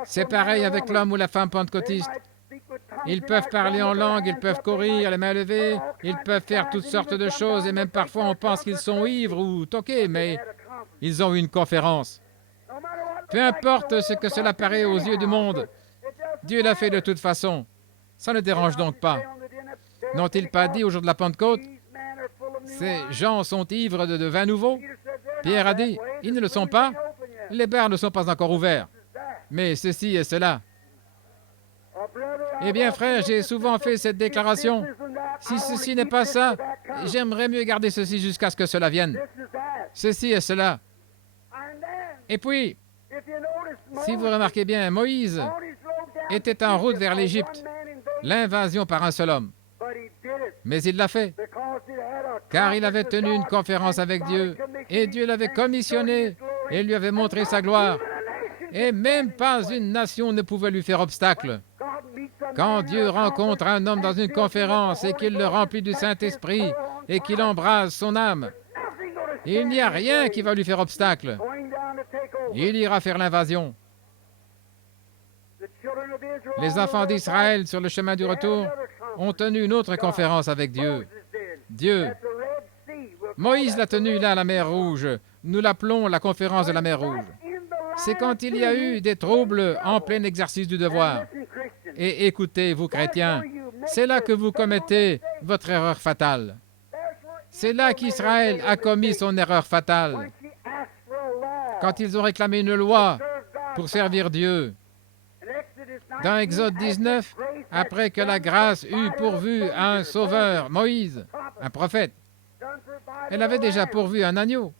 C'est pareil avec l'homme ou la femme pentecôtiste. Ils peuvent parler en langue, ils peuvent courir, les mains levées, ils peuvent faire toutes sortes de choses, et même parfois on pense qu'ils sont ivres ou toqués, mais ils ont eu une conférence. Peu importe ce que cela paraît aux yeux du monde, Dieu l'a fait de toute façon. Ça ne dérange donc pas. N'ont-ils pas dit au jour de la Pentecôte, ces gens sont ivres de vin nouveau? Pierre a dit, ils ne le sont pas, les bars ne sont pas encore ouverts. Mais ceci et cela. Eh bien, frère, j'ai souvent fait cette déclaration. Si ceci n'est pas ça, j'aimerais mieux garder ceci jusqu'à ce que cela vienne. Ceci et cela. Et puis, si vous remarquez bien, Moïse était en route vers l'Égypte, l'invasion par un seul homme. Mais il l'a fait, car il avait tenu une conférence avec Dieu, et Dieu l'avait commissionné et lui avait montré sa gloire. Et même pas une nation ne pouvait lui faire obstacle. Quand Dieu rencontre un homme dans une conférence et qu'il le remplit du Saint-Esprit et qu'il embrase son âme, il n'y a rien qui va lui faire obstacle. Il ira faire l'invasion. Les enfants d'Israël, sur le chemin du retour, ont tenu une autre conférence avec Dieu. Moïse l'a tenue là, à la mer Rouge. Nous l'appelons la conférence de la mer Rouge. C'est quand il y a eu des troubles en plein exercice du devoir. Et écoutez, vous chrétiens, c'est là que vous commettez votre erreur fatale. C'est là qu'Israël a commis son erreur fatale. Quand ils ont réclamé une loi pour servir Dieu. Dans Exode 19, après que la grâce eut pourvu à un sauveur, Moïse, un prophète, elle avait déjà pourvu un agneau.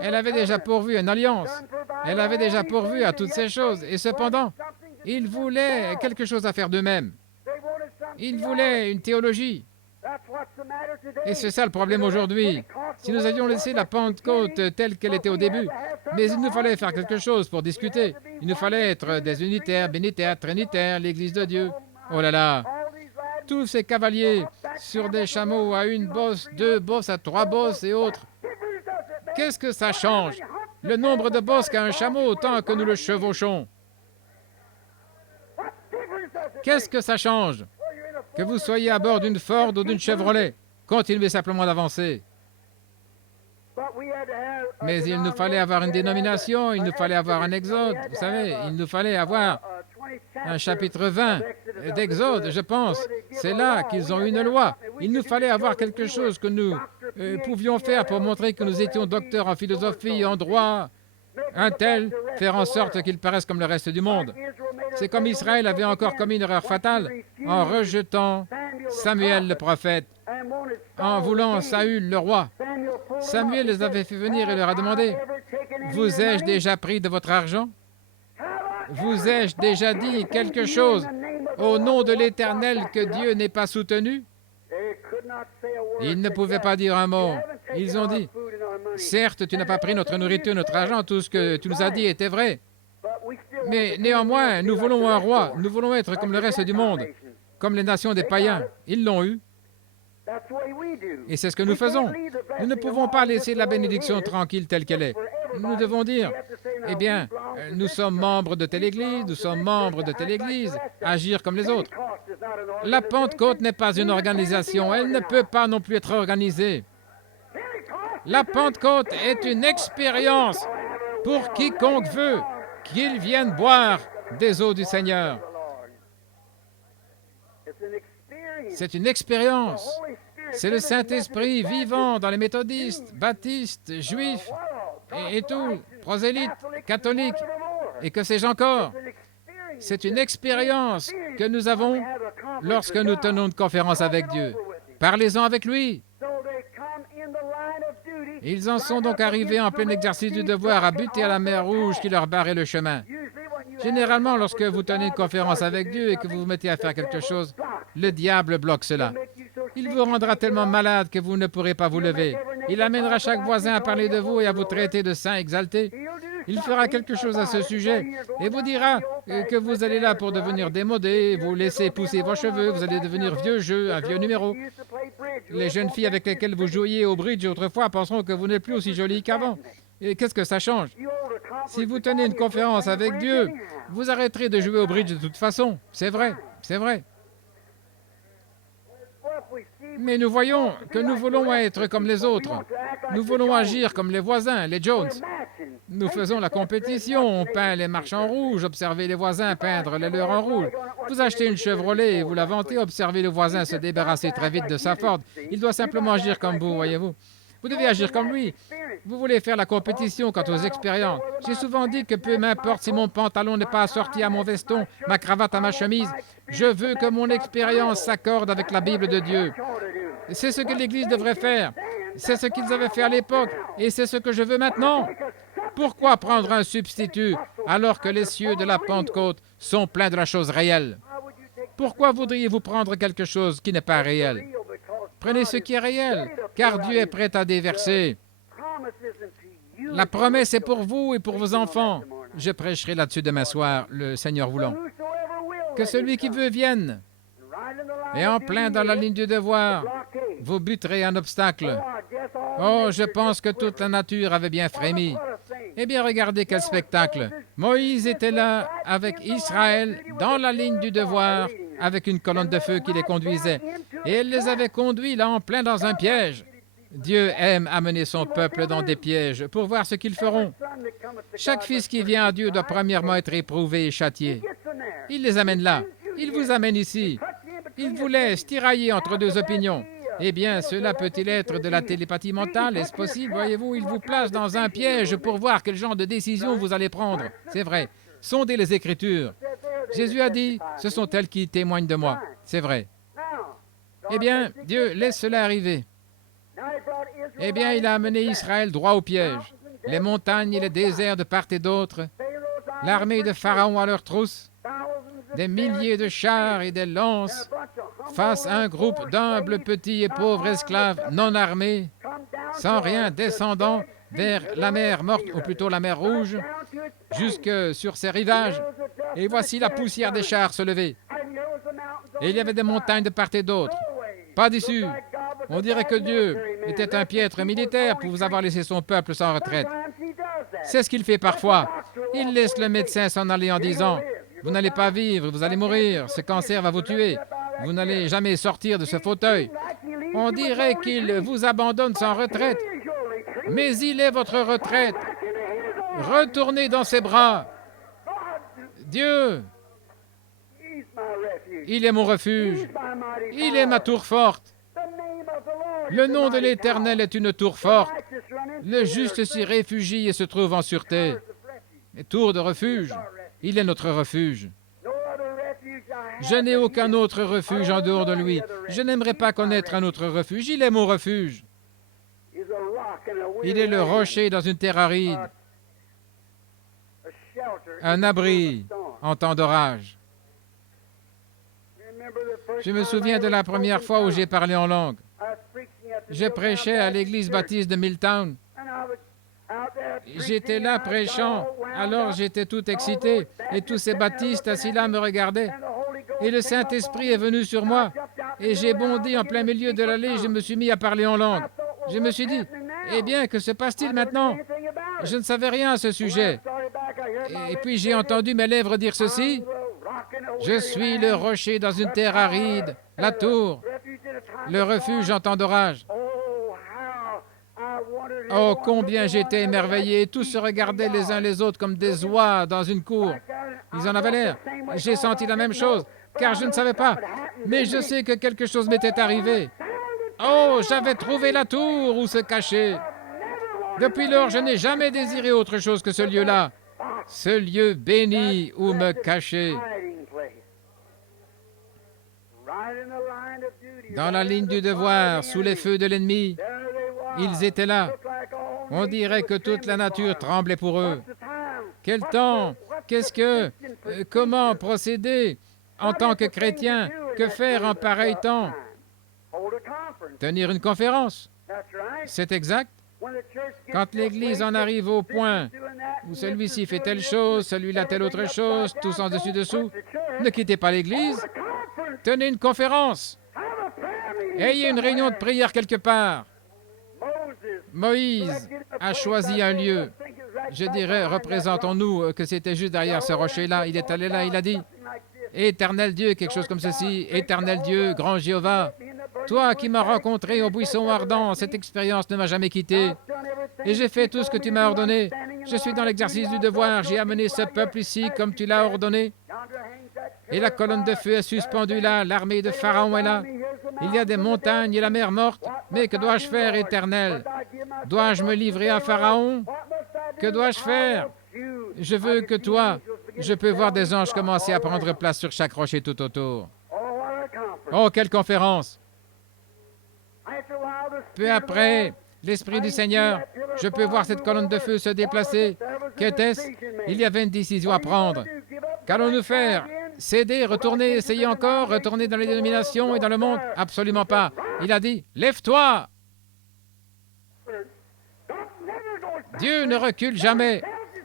Elle avait déjà pourvu une alliance. Elle avait déjà pourvu à toutes ces choses. Et cependant, ils voulaient quelque chose à faire d'eux-mêmes. Ils voulaient une théologie. Et c'est ça le problème aujourd'hui. Si nous avions laissé la Pentecôte telle qu'elle était au début, mais il nous fallait faire quelque chose pour discuter. Il nous fallait être des unitaires, bénitaires, trinitaires, l'Église de Dieu. Oh là là! Tous ces cavaliers sur des chameaux à une bosse, 2 bosses, à 3 bosses et autres. Qu'est-ce que ça change? Le nombre de bosses qu'a un chameau autant que nous le chevauchons. Qu'est-ce que ça change? Que vous soyez à bord d'une Ford ou d'une Chevrolet, continuez simplement d'avancer. Mais il nous fallait avoir une dénomination, il nous fallait avoir un exode, vous savez, il nous fallait avoir un chapitre 20 d'Exode, je pense. C'est là qu'ils ont eu une loi. Il nous fallait avoir quelque chose que nous pouvions faire pour montrer que nous étions docteurs en philosophie, en droit, un tel, faire en sorte qu'il paraisse comme le reste du monde. C'est comme Israël avait encore commis une erreur fatale en rejetant Samuel le prophète, en voulant Saül le roi. Samuel les avait fait venir et leur a demandé, « Vous ai-je déjà pris de votre argent? Vous ai-je déjà dit quelque chose au nom de l'Éternel que Dieu n'ait pas soutenu? » Ils ne pouvaient pas dire un mot. Ils ont dit, « Certes, tu n'as pas pris notre nourriture, notre argent, tout ce que tu nous as dit était vrai. Mais néanmoins, nous voulons un roi. Nous voulons être comme le reste du monde, comme les nations des païens. Ils l'ont eu. Et c'est ce que nous faisons. Nous ne pouvons pas laisser la bénédiction tranquille telle qu'elle est. Nous devons dire, eh bien, nous sommes membres de telle église, nous sommes membres de telle église, agir comme les autres. La Pentecôte n'est pas une organisation, elle ne peut pas non plus être organisée. La Pentecôte est une expérience pour quiconque veut qu'il vienne boire des eaux du Seigneur. C'est une expérience. C'est le Saint-Esprit vivant dans les méthodistes, baptistes, juifs et tout, prosélytes, catholiques, et que sais-je encore. C'est une expérience que nous avons lorsque nous tenons une conférence avec Dieu. Parlez-en avec lui. Ils en sont donc arrivés en plein exercice du devoir à buter à la mer Rouge qui leur barrait le chemin. Généralement, lorsque vous tenez une conférence avec Dieu et que vous vous mettez à faire quelque chose, le diable bloque cela. Il vous rendra tellement malade que vous ne pourrez pas vous lever. Il amènera chaque voisin à parler de vous et à vous traiter de saint exalté. Il fera quelque chose à ce sujet et vous dira que vous allez là pour devenir démodé, vous laisser pousser vos cheveux, vous allez devenir vieux jeu, un vieux numéro. Les jeunes filles avec lesquelles vous jouiez au bridge autrefois penseront que vous n'êtes plus aussi jolie qu'avant. Et qu'est-ce que ça change? Si vous tenez une conférence avec Dieu, vous arrêterez de jouer au bridge de toute façon. C'est vrai, c'est vrai. Mais nous voyons que nous voulons être comme les autres. Nous voulons agir comme les voisins, les Jones. Nous faisons la compétition, on peint les marches en rouge, observez les voisins peindre les leurs en rouge. Vous achetez une Chevrolet et vous la vantez, observez le voisin se débarrasser très vite de sa Ford. Il doit simplement agir comme vous, voyez-vous. Vous devez agir comme lui. Vous voulez faire la compétition quant aux expériences. J'ai souvent dit que peu m'importe si mon pantalon n'est pas assorti à mon veston, ma cravate à ma chemise, je veux que mon expérience s'accorde avec la Bible de Dieu. C'est ce que l'Église devrait faire. C'est ce qu'ils avaient fait à l'époque et c'est ce que je veux maintenant. Pourquoi prendre un substitut alors que les cieux de la Pentecôte sont pleins de la chose réelle? Pourquoi voudriez-vous prendre quelque chose qui n'est pas réel? Prenez ce qui est réel, car Dieu est prêt à déverser. La promesse est pour vous et pour vos enfants. Je prêcherai là-dessus demain soir, le Seigneur voulant. Que celui qui veut vienne. Et en plein dans la ligne du devoir, vous buterez un obstacle. Oh, je pense que toute la nature avait bien frémi. Eh bien, regardez quel spectacle. Moïse était là avec Israël dans la ligne du devoir, avec une colonne de feu qui les conduisait. Et elle les avait conduits là en plein dans un piège. Dieu aime amener son peuple dans des pièges pour voir ce qu'ils feront. Chaque fils qui vient à Dieu doit premièrement être éprouvé et châtié. Il les amène là. Il vous amène ici. Il vous laisse tirailler entre deux opinions. Eh bien, cela peut-il être de la télépathie mentale? Est-ce possible? Voyez-vous, il vous place dans un piège pour voir quel genre de décision vous allez prendre. C'est vrai. Sondez les Écritures. Jésus a dit, ce sont elles qui témoignent de moi. C'est vrai. Eh bien, Dieu laisse cela arriver. Eh bien, il a amené Israël droit au piège. Les montagnes et les déserts de part et d'autre, l'armée de Pharaon à leurs trousses, des milliers de chars et des lances, face à un groupe d'humbles, petits et pauvres esclaves non armés, sans rien descendant vers la mer morte, ou plutôt la mer Rouge, jusque sur ses rivages. Et voici la poussière des chars se lever. Et il y avait des montagnes de part et d'autre. Pas d'issue. On dirait que Dieu était un piètre militaire pour vous avoir laissé son peuple sans retraite. C'est ce qu'il fait parfois. Il laisse le médecin s'en aller en disant « Vous n'allez pas vivre, vous allez mourir, ce cancer va vous tuer, vous n'allez jamais sortir de ce fauteuil. » On dirait qu'il vous abandonne sans retraite. Mais il est votre retraite. Retournez dans ses bras. Dieu, il est mon refuge. Il est ma tour forte. Le nom de l'Éternel est une tour forte. Le juste s'y réfugie et se trouve en sûreté. Et tour de refuge, il est notre refuge. Je n'ai aucun autre refuge en dehors de lui. Je n'aimerais pas connaître un autre refuge. Il est mon refuge. Il est le rocher dans une terre aride. Un abri en temps d'orage. Je me souviens de la première fois où j'ai parlé en langue. Je prêchais à l'église baptiste de Milltown. J'étais là prêchant, alors j'étais tout excité, et tous ces baptistes assis là me regardaient. Et le Saint-Esprit est venu sur moi, et j'ai bondi en plein milieu de l'allée, je me suis mis à parler en langue. Je me suis dit, eh bien, que se passe-t-il maintenant? Je ne savais rien à ce sujet. Et puis j'ai entendu mes lèvres dire ceci, je suis le rocher dans une terre aride, la tour, le refuge en temps d'orage. Oh, combien j'étais émerveillé. Tous se regardaient les uns les autres comme des oies dans une cour. Ils en avaient l'air. J'ai senti la même chose, car je ne savais pas. Mais je sais que quelque chose m'était arrivé. Oh, j'avais trouvé la tour où se cacher. Depuis lors, je n'ai jamais désiré autre chose que ce lieu-là. Ce lieu béni où me cacher. Dans la ligne du devoir, sous les feux de l'ennemi, ils étaient là. On dirait que toute la nature tremblait pour eux. Quel temps? Qu'est-ce que... comment procéder en tant que chrétien? Que faire en pareil temps? Tenir une conférence. C'est exact. Quand l'Église en arrive au point où celui-ci fait telle chose, celui-là telle autre chose, tous en dessus-dessous, ne quittez pas l'Église. Tenez une conférence. Ayez une réunion de prière quelque part. Moïse a choisi un lieu. Je dirais, représentons-nous que c'était juste derrière ce rocher-là. Il est allé là, il a dit, Éternel Dieu, quelque chose comme ceci, Éternel Dieu, grand Jéhovah, toi qui m'as rencontré au buisson ardent, cette expérience ne m'a jamais quitté. Et j'ai fait tout ce que tu m'as ordonné. Je suis dans l'exercice du devoir. J'ai amené ce peuple ici comme tu l'as ordonné. Et la colonne de feu est suspendue là. L'armée de Pharaon est là. Il y a des montagnes et la mer morte. Mais que dois-je faire, Éternel? Dois-je me livrer à Pharaon? Que dois-je faire? Je veux que toi, je peux voir des anges commencer à prendre place sur chaque rocher tout autour. Oh, quelle conférence! Peu après, l'Esprit du Seigneur, je peux voir cette colonne de feu se déplacer. Qu'était-ce? Il y avait une décision à prendre. Qu'allons-nous faire? Céder, retourner, essayer encore, retourner dans les dénominations et dans le monde? Absolument pas. Il a dit, lève-toi! Dieu ne recule jamais.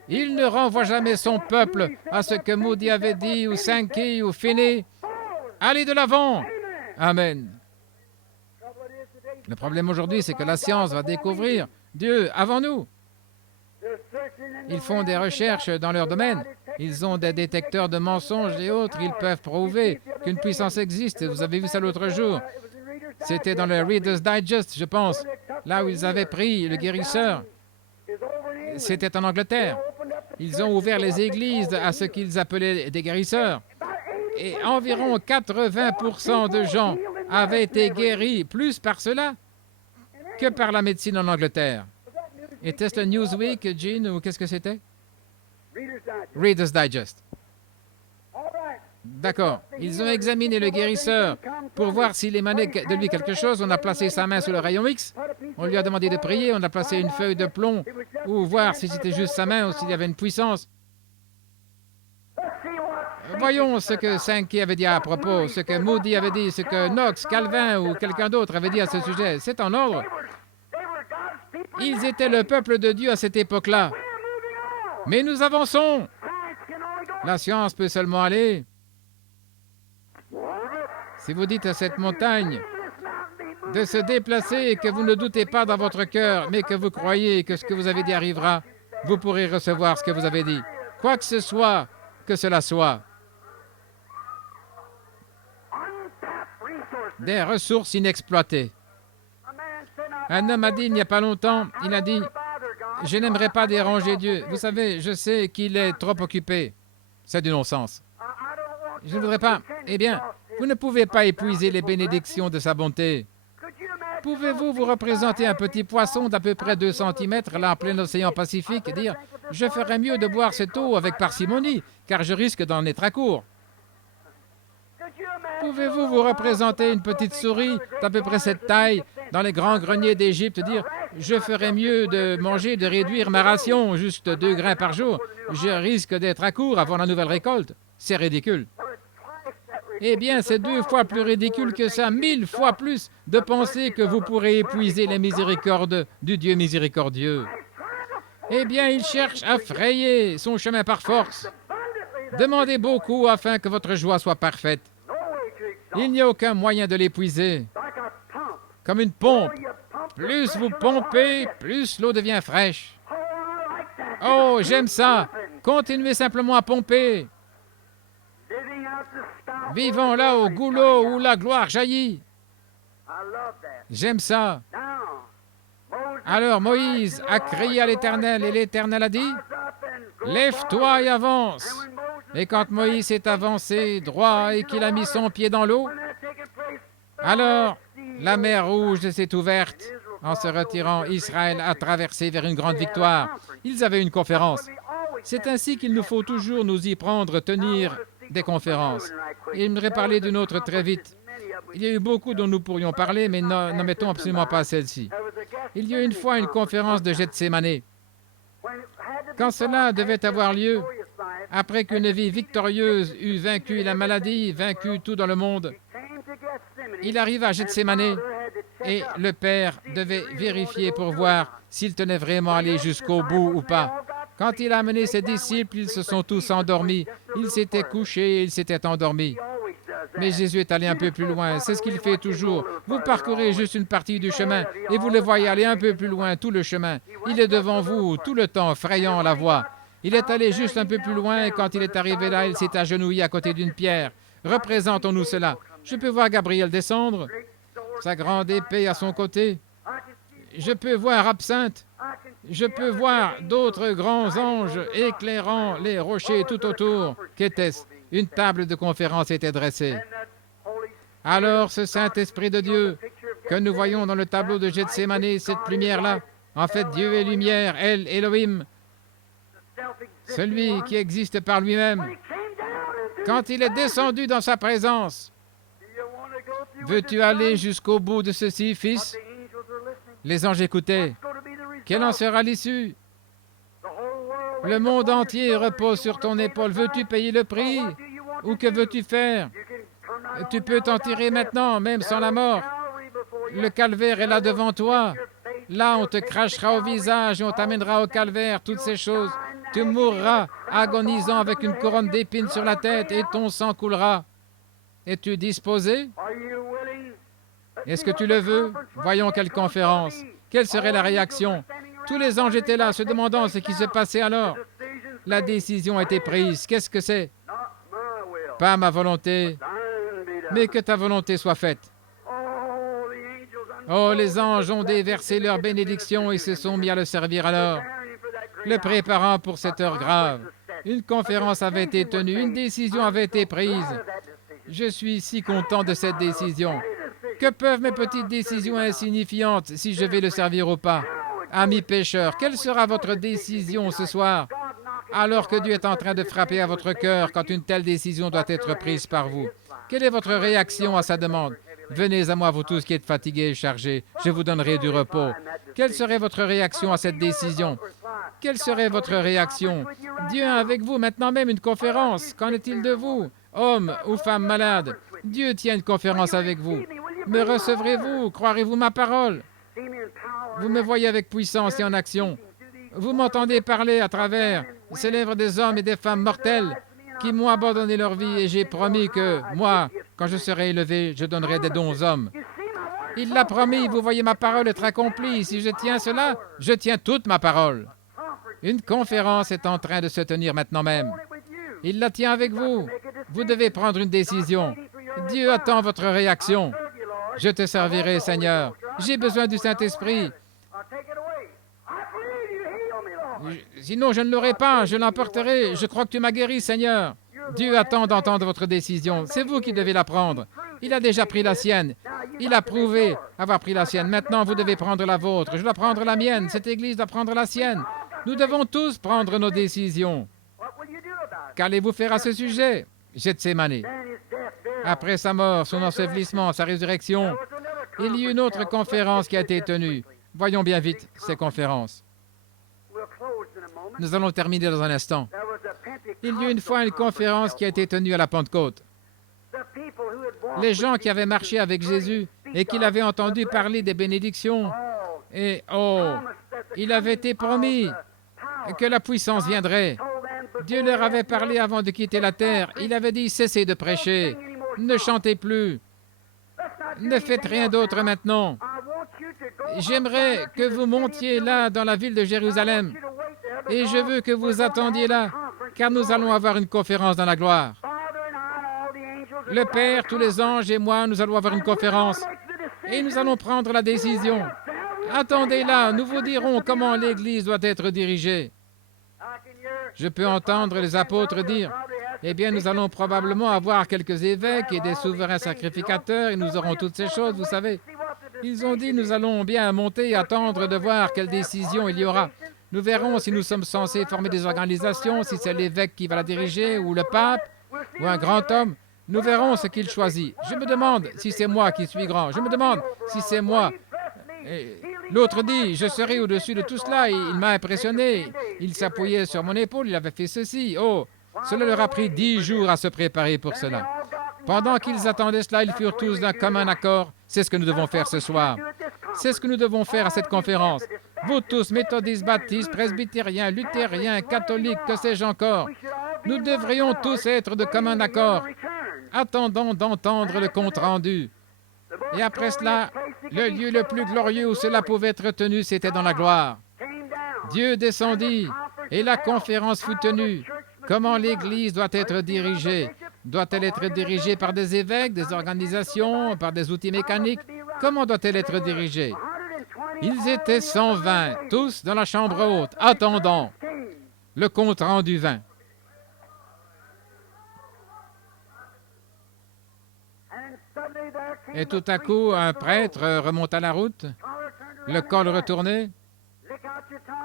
Il ne renvoie jamais son peuple à ce que Moody avait dit, ou Sankey, ou Finney. Allez de l'avant! Amen. Le problème aujourd'hui, c'est que la science va découvrir Dieu avant nous. Ils font des recherches dans leur domaine. Ils ont des détecteurs de mensonges et autres. Ils peuvent prouver qu'une puissance existe. Vous avez vu ça l'autre jour. C'était dans le Reader's Digest, je pense, là où ils avaient pris le guérisseur. C'était en Angleterre. Ils ont ouvert les églises à ce qu'ils appelaient des guérisseurs. Et environ 80% de gens avaient été guéris plus par cela que par la médecine en Angleterre. Était-ce le Newsweek, Gene, ou qu'est-ce que c'était? Reader's Digest. D'accord. Ils ont examiné le guérisseur pour voir s'il émanait de lui quelque chose. On a placé sa main sous le rayon X. On lui a demandé de prier. On a placé une feuille de plomb ou voir si c'était juste sa main ou s'il y avait une puissance. Voyons ce que Sankey avait dit à propos, ce que Moody avait dit, ce que Knox, Calvin ou quelqu'un d'autre avait dit à ce sujet. C'est en ordre. Ils étaient le peuple de Dieu à cette époque-là. Mais nous avançons. La science peut seulement aller. Si vous dites à cette montagne de se déplacer et que vous ne doutez pas dans votre cœur, mais que vous croyez que ce que vous avez dit arrivera, vous pourrez recevoir ce que vous avez dit. Quoi que ce soit, que cela soit. Des ressources inexploitées. Un homme a dit il n'y a pas longtemps, il a dit « Je n'aimerais pas déranger Dieu. Vous savez, je sais qu'il est trop occupé. » C'est du non-sens. Je ne voudrais pas. Eh bien, vous ne pouvez pas épuiser les bénédictions de sa bonté. Pouvez-vous vous représenter un petit poisson d'à peu près 2 cm là en plein océan Pacifique et dire « Je ferais mieux de boire cette eau avec parcimonie, car je risque d'en être à court. » Pouvez-vous vous représenter une petite souris d'à peu près cette taille dans les grands greniers d'Égypte dire « Je ferais mieux de manger, de réduire ma ration, juste 2 grains par jour. Je risque d'être à court avant la nouvelle récolte. » C'est ridicule. Eh bien, c'est 2 fois plus ridicule que ça, 1000 fois plus, de penser que vous pourrez épuiser les miséricordes du Dieu miséricordieux. Eh bien, il cherche à frayer son chemin par force. Demandez beaucoup afin que votre joie soit parfaite. Il n'y a aucun moyen de l'épuiser. Comme une pompe. Plus vous pompez, plus l'eau devient fraîche. Oh, j'aime ça. Continuez simplement à pomper. Vivons là au goulot où la gloire jaillit. J'aime ça. Alors Moïse a crié à l'Éternel et l'Éternel a dit « Lève-toi et avance !» Et quand Moïse est avancé droit et qu'il a mis son pied dans l'eau, alors la mer Rouge s'est ouverte. En se retirant, Israël a traversé vers une grande victoire. Ils avaient une conférence. C'est ainsi qu'il nous faut toujours nous y prendre, tenir des conférences. Et il me parler d'une autre très vite. Il y a eu beaucoup dont nous pourrions parler, mais n'en mettons absolument pas celle-ci. Il y a une fois une conférence de Gethsémané. Quand cela devait avoir lieu, après qu'une vie victorieuse eut vaincu la maladie, vaincu tout dans le monde, il arriva à Gethsémané et le Père devait vérifier pour voir s'il tenait vraiment à aller jusqu'au bout ou pas. Quand il a amené ses disciples, ils se sont tous endormis. Ils s'étaient couchés et ils s'étaient endormis. Mais Jésus est allé un peu plus loin. C'est ce qu'il fait toujours. Vous parcourez juste une partie du chemin et vous le voyez aller un peu plus loin, tout le chemin. Il est devant vous tout le temps, frayant la voie. Il est allé juste un peu plus loin et quand il est arrivé là, il s'est agenouillé à côté d'une pierre. Représentons-nous cela. Je peux voir Gabriel descendre, sa grande épée à son côté. Je peux voir Absinthe. Je peux voir d'autres grands anges éclairant les rochers tout autour. Qu'était-ce? Une table de conférence était dressée. Alors ce Saint-Esprit de Dieu que nous voyons dans le tableau de Gethsémane, cette lumière-là, en fait Dieu est lumière, El Elohim, celui qui existe par lui-même. Quand il est descendu dans sa présence, veux-tu aller jusqu'au bout de ceci, fils? Les anges écoutaient. Quelle en sera l'issue? Le monde entier repose sur ton épaule. Veux-tu payer le prix? Ou que veux-tu faire? Tu peux t'en tirer maintenant, même sans la mort. Le calvaire est là devant toi. Là, on te crachera au visage et on t'amènera au calvaire, toutes ces choses. Tu mourras agonisant avec une couronne d'épines sur la tête et ton sang coulera. Es-tu disposé? Est-ce que tu le veux? Voyons quelle conférence. Quelle serait la réaction? Tous les anges étaient là, se demandant ce qui se passait alors. La décision a été prise. Qu'est-ce que c'est? Pas ma volonté, mais que ta volonté soit faite. Oh, les anges ont déversé leur bénédiction et se sont mis à le servir alors, le préparant pour cette heure grave. Une conférence avait été tenue, une décision avait été prise. Je suis si content de cette décision. Que peuvent mes petites décisions insignifiantes si je vais le servir ou pas? Amis pécheurs, quelle sera votre décision ce soir, alors que Dieu est en train de frapper à votre cœur quand une telle décision doit être prise par vous? Quelle est votre réaction à sa demande? Venez à moi, vous tous qui êtes fatigués et chargés, je vous donnerai du repos. Quelle serait votre réaction à cette décision? Quelle serait votre réaction? Dieu a avec vous maintenant même une conférence. Qu'en est-il de vous, homme ou femme malade? Dieu tient une conférence avec vous. Me recevrez-vous? Croirez-vous ma parole? Vous me voyez avec puissance et en action. Vous m'entendez parler à travers ces lèvres des hommes et des femmes mortels qui m'ont abandonné leur vie et j'ai promis que, moi, quand je serai élevé, je donnerai des dons aux hommes. Il l'a promis, vous voyez ma parole être accomplie. Si je tiens cela, je tiens toute ma parole. Une conférence est en train de se tenir maintenant même. Il la tient avec vous. Vous devez prendre une décision. Dieu attend votre réaction. Je te servirai, Seigneur. J'ai besoin du Saint-Esprit. Sinon, je ne l'aurai pas. Je l'emporterai. Je crois que tu m'as guéri, Seigneur. Dieu attend d'entendre votre décision. C'est vous qui devez la prendre. Il a déjà pris la sienne. Il a prouvé avoir pris la sienne. Maintenant, vous devez prendre la vôtre. Je dois prendre la mienne. Cette Église doit prendre la sienne. Nous devons tous prendre nos décisions. Qu'allez-vous faire à ce sujet? Gethsémane. Après sa mort, son ensevelissement, sa résurrection, il y a une autre conférence qui a été tenue. Voyons bien vite ces conférences. Nous allons terminer dans un instant. Il y a une fois une conférence qui a été tenue à la Pentecôte. Les gens qui avaient marché avec Jésus et qui l'avaient entendu parler des bénédictions, et il avait été promis que la puissance viendrait. Dieu leur avait parlé avant de quitter la terre. Il avait dit, cessez de prêcher, ne chantez plus, ne faites rien d'autre maintenant. J'aimerais que vous montiez là dans la ville de Jérusalem et je veux que vous attendiez là, car nous allons avoir une conférence dans la gloire. Le Père, tous les anges et moi, nous allons avoir une conférence et nous allons prendre la décision. Attendez là, nous vous dirons comment l'Église doit être dirigée. Je peux entendre les apôtres dire, eh bien, nous allons probablement avoir quelques évêques et des souverains sacrificateurs et nous aurons toutes ces choses, vous savez. Ils ont dit, nous allons bien monter et attendre de voir quelle décision il y aura. Nous verrons si nous sommes censés former des organisations, si c'est l'évêque qui va la diriger, ou le pape, ou un grand homme. Nous verrons ce qu'il choisit. Je me demande si c'est moi qui suis grand. Je me demande si c'est moi. L'autre dit, je serai au-dessus de tout cela. Il m'a impressionné. Il s'appuyait sur mon épaule, il avait fait ceci. Oh, cela leur a pris 10 jours à se préparer pour cela. Pendant qu'ils attendaient cela, ils furent tous d'un commun accord. C'est ce que nous devons faire ce soir. C'est ce que nous devons faire à cette conférence. Vous tous, méthodistes, baptistes, presbytériens, luthériens, catholiques, que sais-je encore, nous devrions tous être de commun accord. attendons d'entendre le compte-rendu. Et après cela, le lieu le plus glorieux où cela pouvait être tenu, c'était dans la gloire. Dieu descendit et la conférence fut tenue. Comment l'Église doit être dirigée? Doit-elle être dirigée par des évêques, des organisations, par des outils mécaniques? Comment doit-elle être dirigée? Ils étaient 120, tous dans la chambre haute, attendant. Le compte-rendu vint. Et tout à coup, un prêtre remonta la route, le col retourné.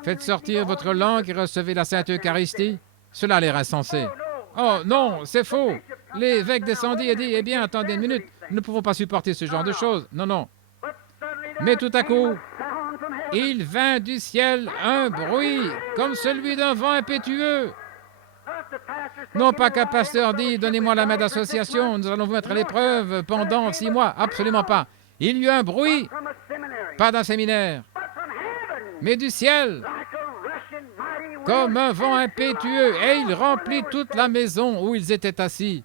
Faites sortir votre langue et recevez la Sainte Eucharistie. Cela a l'air insensé. Oh non, c'est faux. L'évêque descendit et dit, eh bien, attendez une minute, nous ne pouvons pas supporter ce genre de choses. Non, non. Mais tout à coup, il vint du ciel un bruit comme celui d'un vent impétueux. Non pas qu'un pasteur dit, donnez-moi la main d'association, nous allons vous mettre à l'épreuve pendant 6 mois. Absolument pas. Il y eut un bruit, pas d'un séminaire, mais du ciel, comme un vent impétueux, et il remplit toute la maison où ils étaient assis.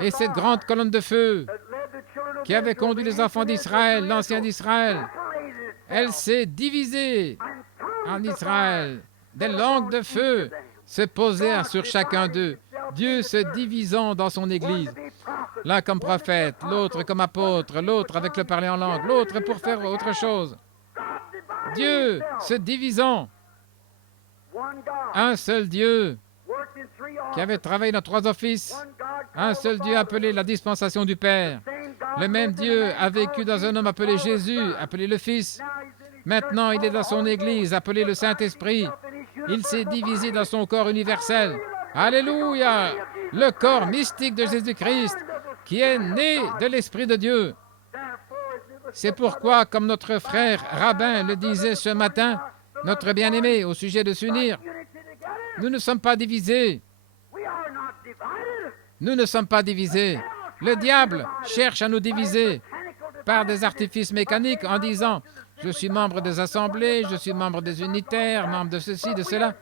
Et cette grande colonne de feu qui avait conduit les enfants d'Israël, l'ancien d'Israël, elle s'est divisée en Israël. Des langues de feu se posèrent sur chacun d'eux, Dieu se divisant dans son Église. L'un comme prophète, l'autre comme apôtre, l'autre avec le parler en langue, l'autre pour faire autre chose. Dieu se divisant. Un seul Dieu qui avait travaillé dans 3 offices. Un seul Dieu appelé la dispensation du Père. Le même Dieu a vécu dans un homme appelé Jésus, appelé le Fils. Maintenant, il est dans son Église, appelé le Saint-Esprit. Il s'est divisé dans son corps universel. Alléluia! Le corps mystique de Jésus-Christ, qui est né de l'Esprit de Dieu. C'est pourquoi, comme notre frère rabbin le disait ce matin, notre bien-aimé, au sujet de s'unir, nous ne sommes pas divisés. Nous ne sommes pas divisés. Le diable cherche à nous diviser par des artifices mécaniques en disant « Je suis membre des assemblées, je suis membre des unitaires, membre de ceci, de cela. »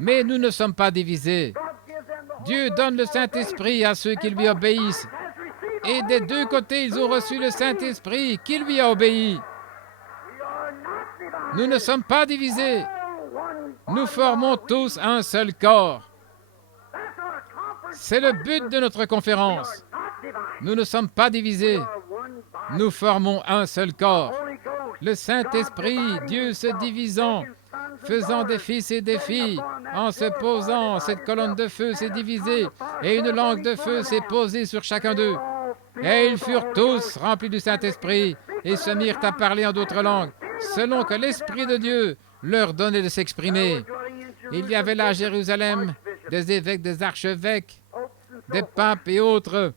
Mais nous ne sommes pas divisés. Dieu donne le Saint-Esprit à ceux qui lui obéissent. Et des 2 côtés, ils ont reçu le Saint-Esprit qui lui a obéi. Nous ne sommes pas divisés. Nous formons tous un seul corps. C'est le but de notre conférence. Nous ne sommes pas divisés. Nous formons un seul corps. Le Saint-Esprit, Dieu se divisant, faisant des fils et des filles, en se posant, cette colonne de feu s'est divisée, et une langue de feu s'est posée sur chacun d'eux. Et ils furent tous remplis du Saint-Esprit, et se mirent à parler en d'autres langues, selon que l'Esprit de Dieu leur donnait de s'exprimer. Il y avait là à Jérusalem des évêques, des archevêques, des papes et autres,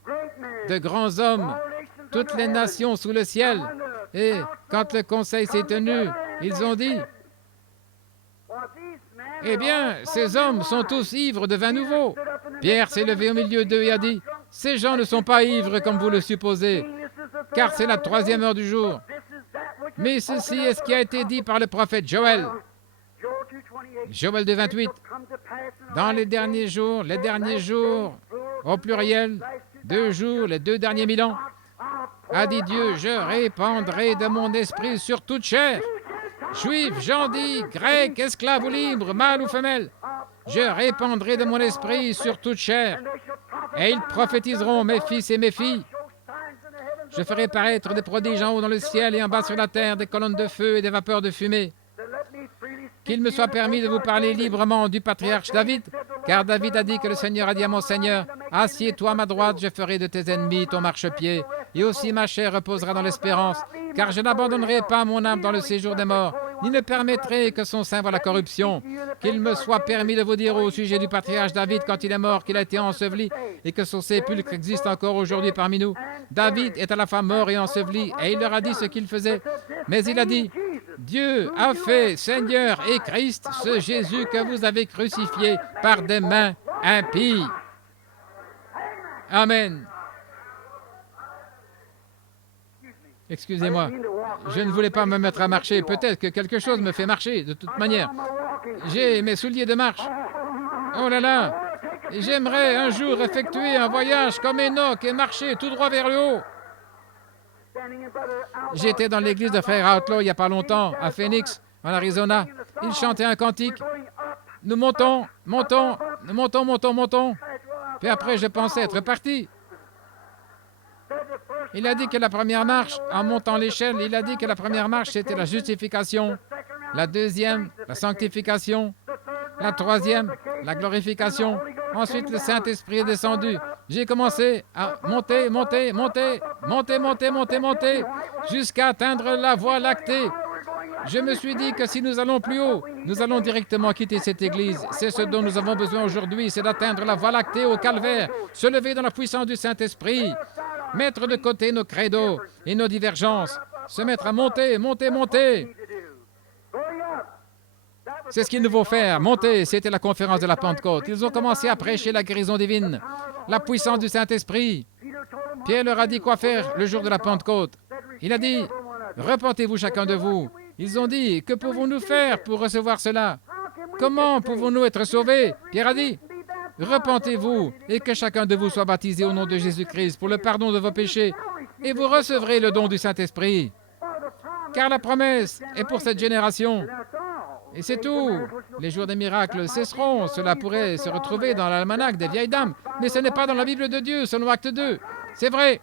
de grands hommes, toutes les nations sous le ciel. Et quand le conseil s'est tenu, ils ont dit, « Eh bien, ces hommes sont tous ivres de vin nouveau. » Pierre s'est levé au milieu d'eux et a dit, « Ces gens ne sont pas ivres comme vous le supposez, car c'est la 3e heure du jour. Mais ceci est ce qui a été dit par le prophète Joël. » Joël 2,28. Dans les derniers jours, au pluriel, 2 jours, les 2 derniers 1000 ans, a dit Dieu, je répandrai de mon esprit sur toute chair, juifs, gens dits, grecs, esclaves ou libres, mâles ou femelles. Je répandrai de mon esprit sur toute chair, et ils prophétiseront, mes fils et mes filles. Je ferai paraître des prodiges en haut dans le ciel et en bas sur la terre, des colonnes de feu et des vapeurs de fumée. Qu'il me soit permis de vous parler librement du patriarche David, car David a dit que le Seigneur a dit à mon Seigneur, « Assieds-toi à ma droite, je ferai de tes ennemis ton marchepied, et aussi ma chair reposera dans l'espérance, car je n'abandonnerai pas mon âme dans le séjour des morts, ni ne permettrai que son sein voie la corruption. Qu'il me soit permis de vous dire au sujet du patriarche David, quand il est mort, qu'il a été enseveli, et que son sépulcre existe encore aujourd'hui parmi nous. David est à la fois mort et enseveli, et il leur a dit ce qu'il faisait. Mais il a dit, Dieu a fait Seigneur et Christ, ce Jésus que vous avez crucifié par des mains impies. Amen. Excusez-moi, je ne voulais pas me mettre à marcher. Peut-être que quelque chose me fait marcher, de toute manière. J'ai mes souliers de marche. Oh là là, Et j'aimerais un jour effectuer un voyage comme Enoch et marcher tout droit vers le haut. J'étais dans l'église de Frère Outlaw il n'y a pas longtemps, à Phoenix, en Arizona. Ils chantaient un cantique. Nous montons, montons, nous montons, montons, montons. Puis après, je pensais être parti. Il a dit que la première marche, en montant l'échelle, il a dit que la première marche, c'était la justification. La deuxième, la sanctification. La troisième, la glorification. Ensuite, le Saint-Esprit est descendu. J'ai commencé à monter, monter, monter, monter, monter, monter, monter, jusqu'à atteindre la voie lactée. Je me suis dit que si nous allons plus haut, nous allons directement quitter cette église. C'est ce dont nous avons besoin aujourd'hui, c'est d'atteindre la voie lactée au calvaire, se lever dans la puissance du Saint-Esprit, mettre de côté nos credos et nos divergences, se mettre à monter, monter, monter. C'est ce qu'il nous faut faire, monter. C'était la conférence de la Pentecôte. Ils ont commencé à prêcher la guérison divine, la puissance du Saint-Esprit. Pierre leur a dit quoi faire le jour de la Pentecôte. Il a dit, repentez-vous chacun de vous. Ils ont dit, que pouvons-nous faire pour recevoir cela? Comment pouvons-nous être sauvés? Pierre a dit, repentez-vous et que chacun de vous soit baptisé au nom de Jésus-Christ pour le pardon de vos péchés et vous recevrez le don du Saint-Esprit. Car la promesse est pour cette génération. Et c'est tout. Les jours des miracles cesseront. Cela pourrait se retrouver dans l'almanach des vieilles dames. Mais ce n'est pas dans la Bible de Dieu, selon Acte 2. C'est vrai.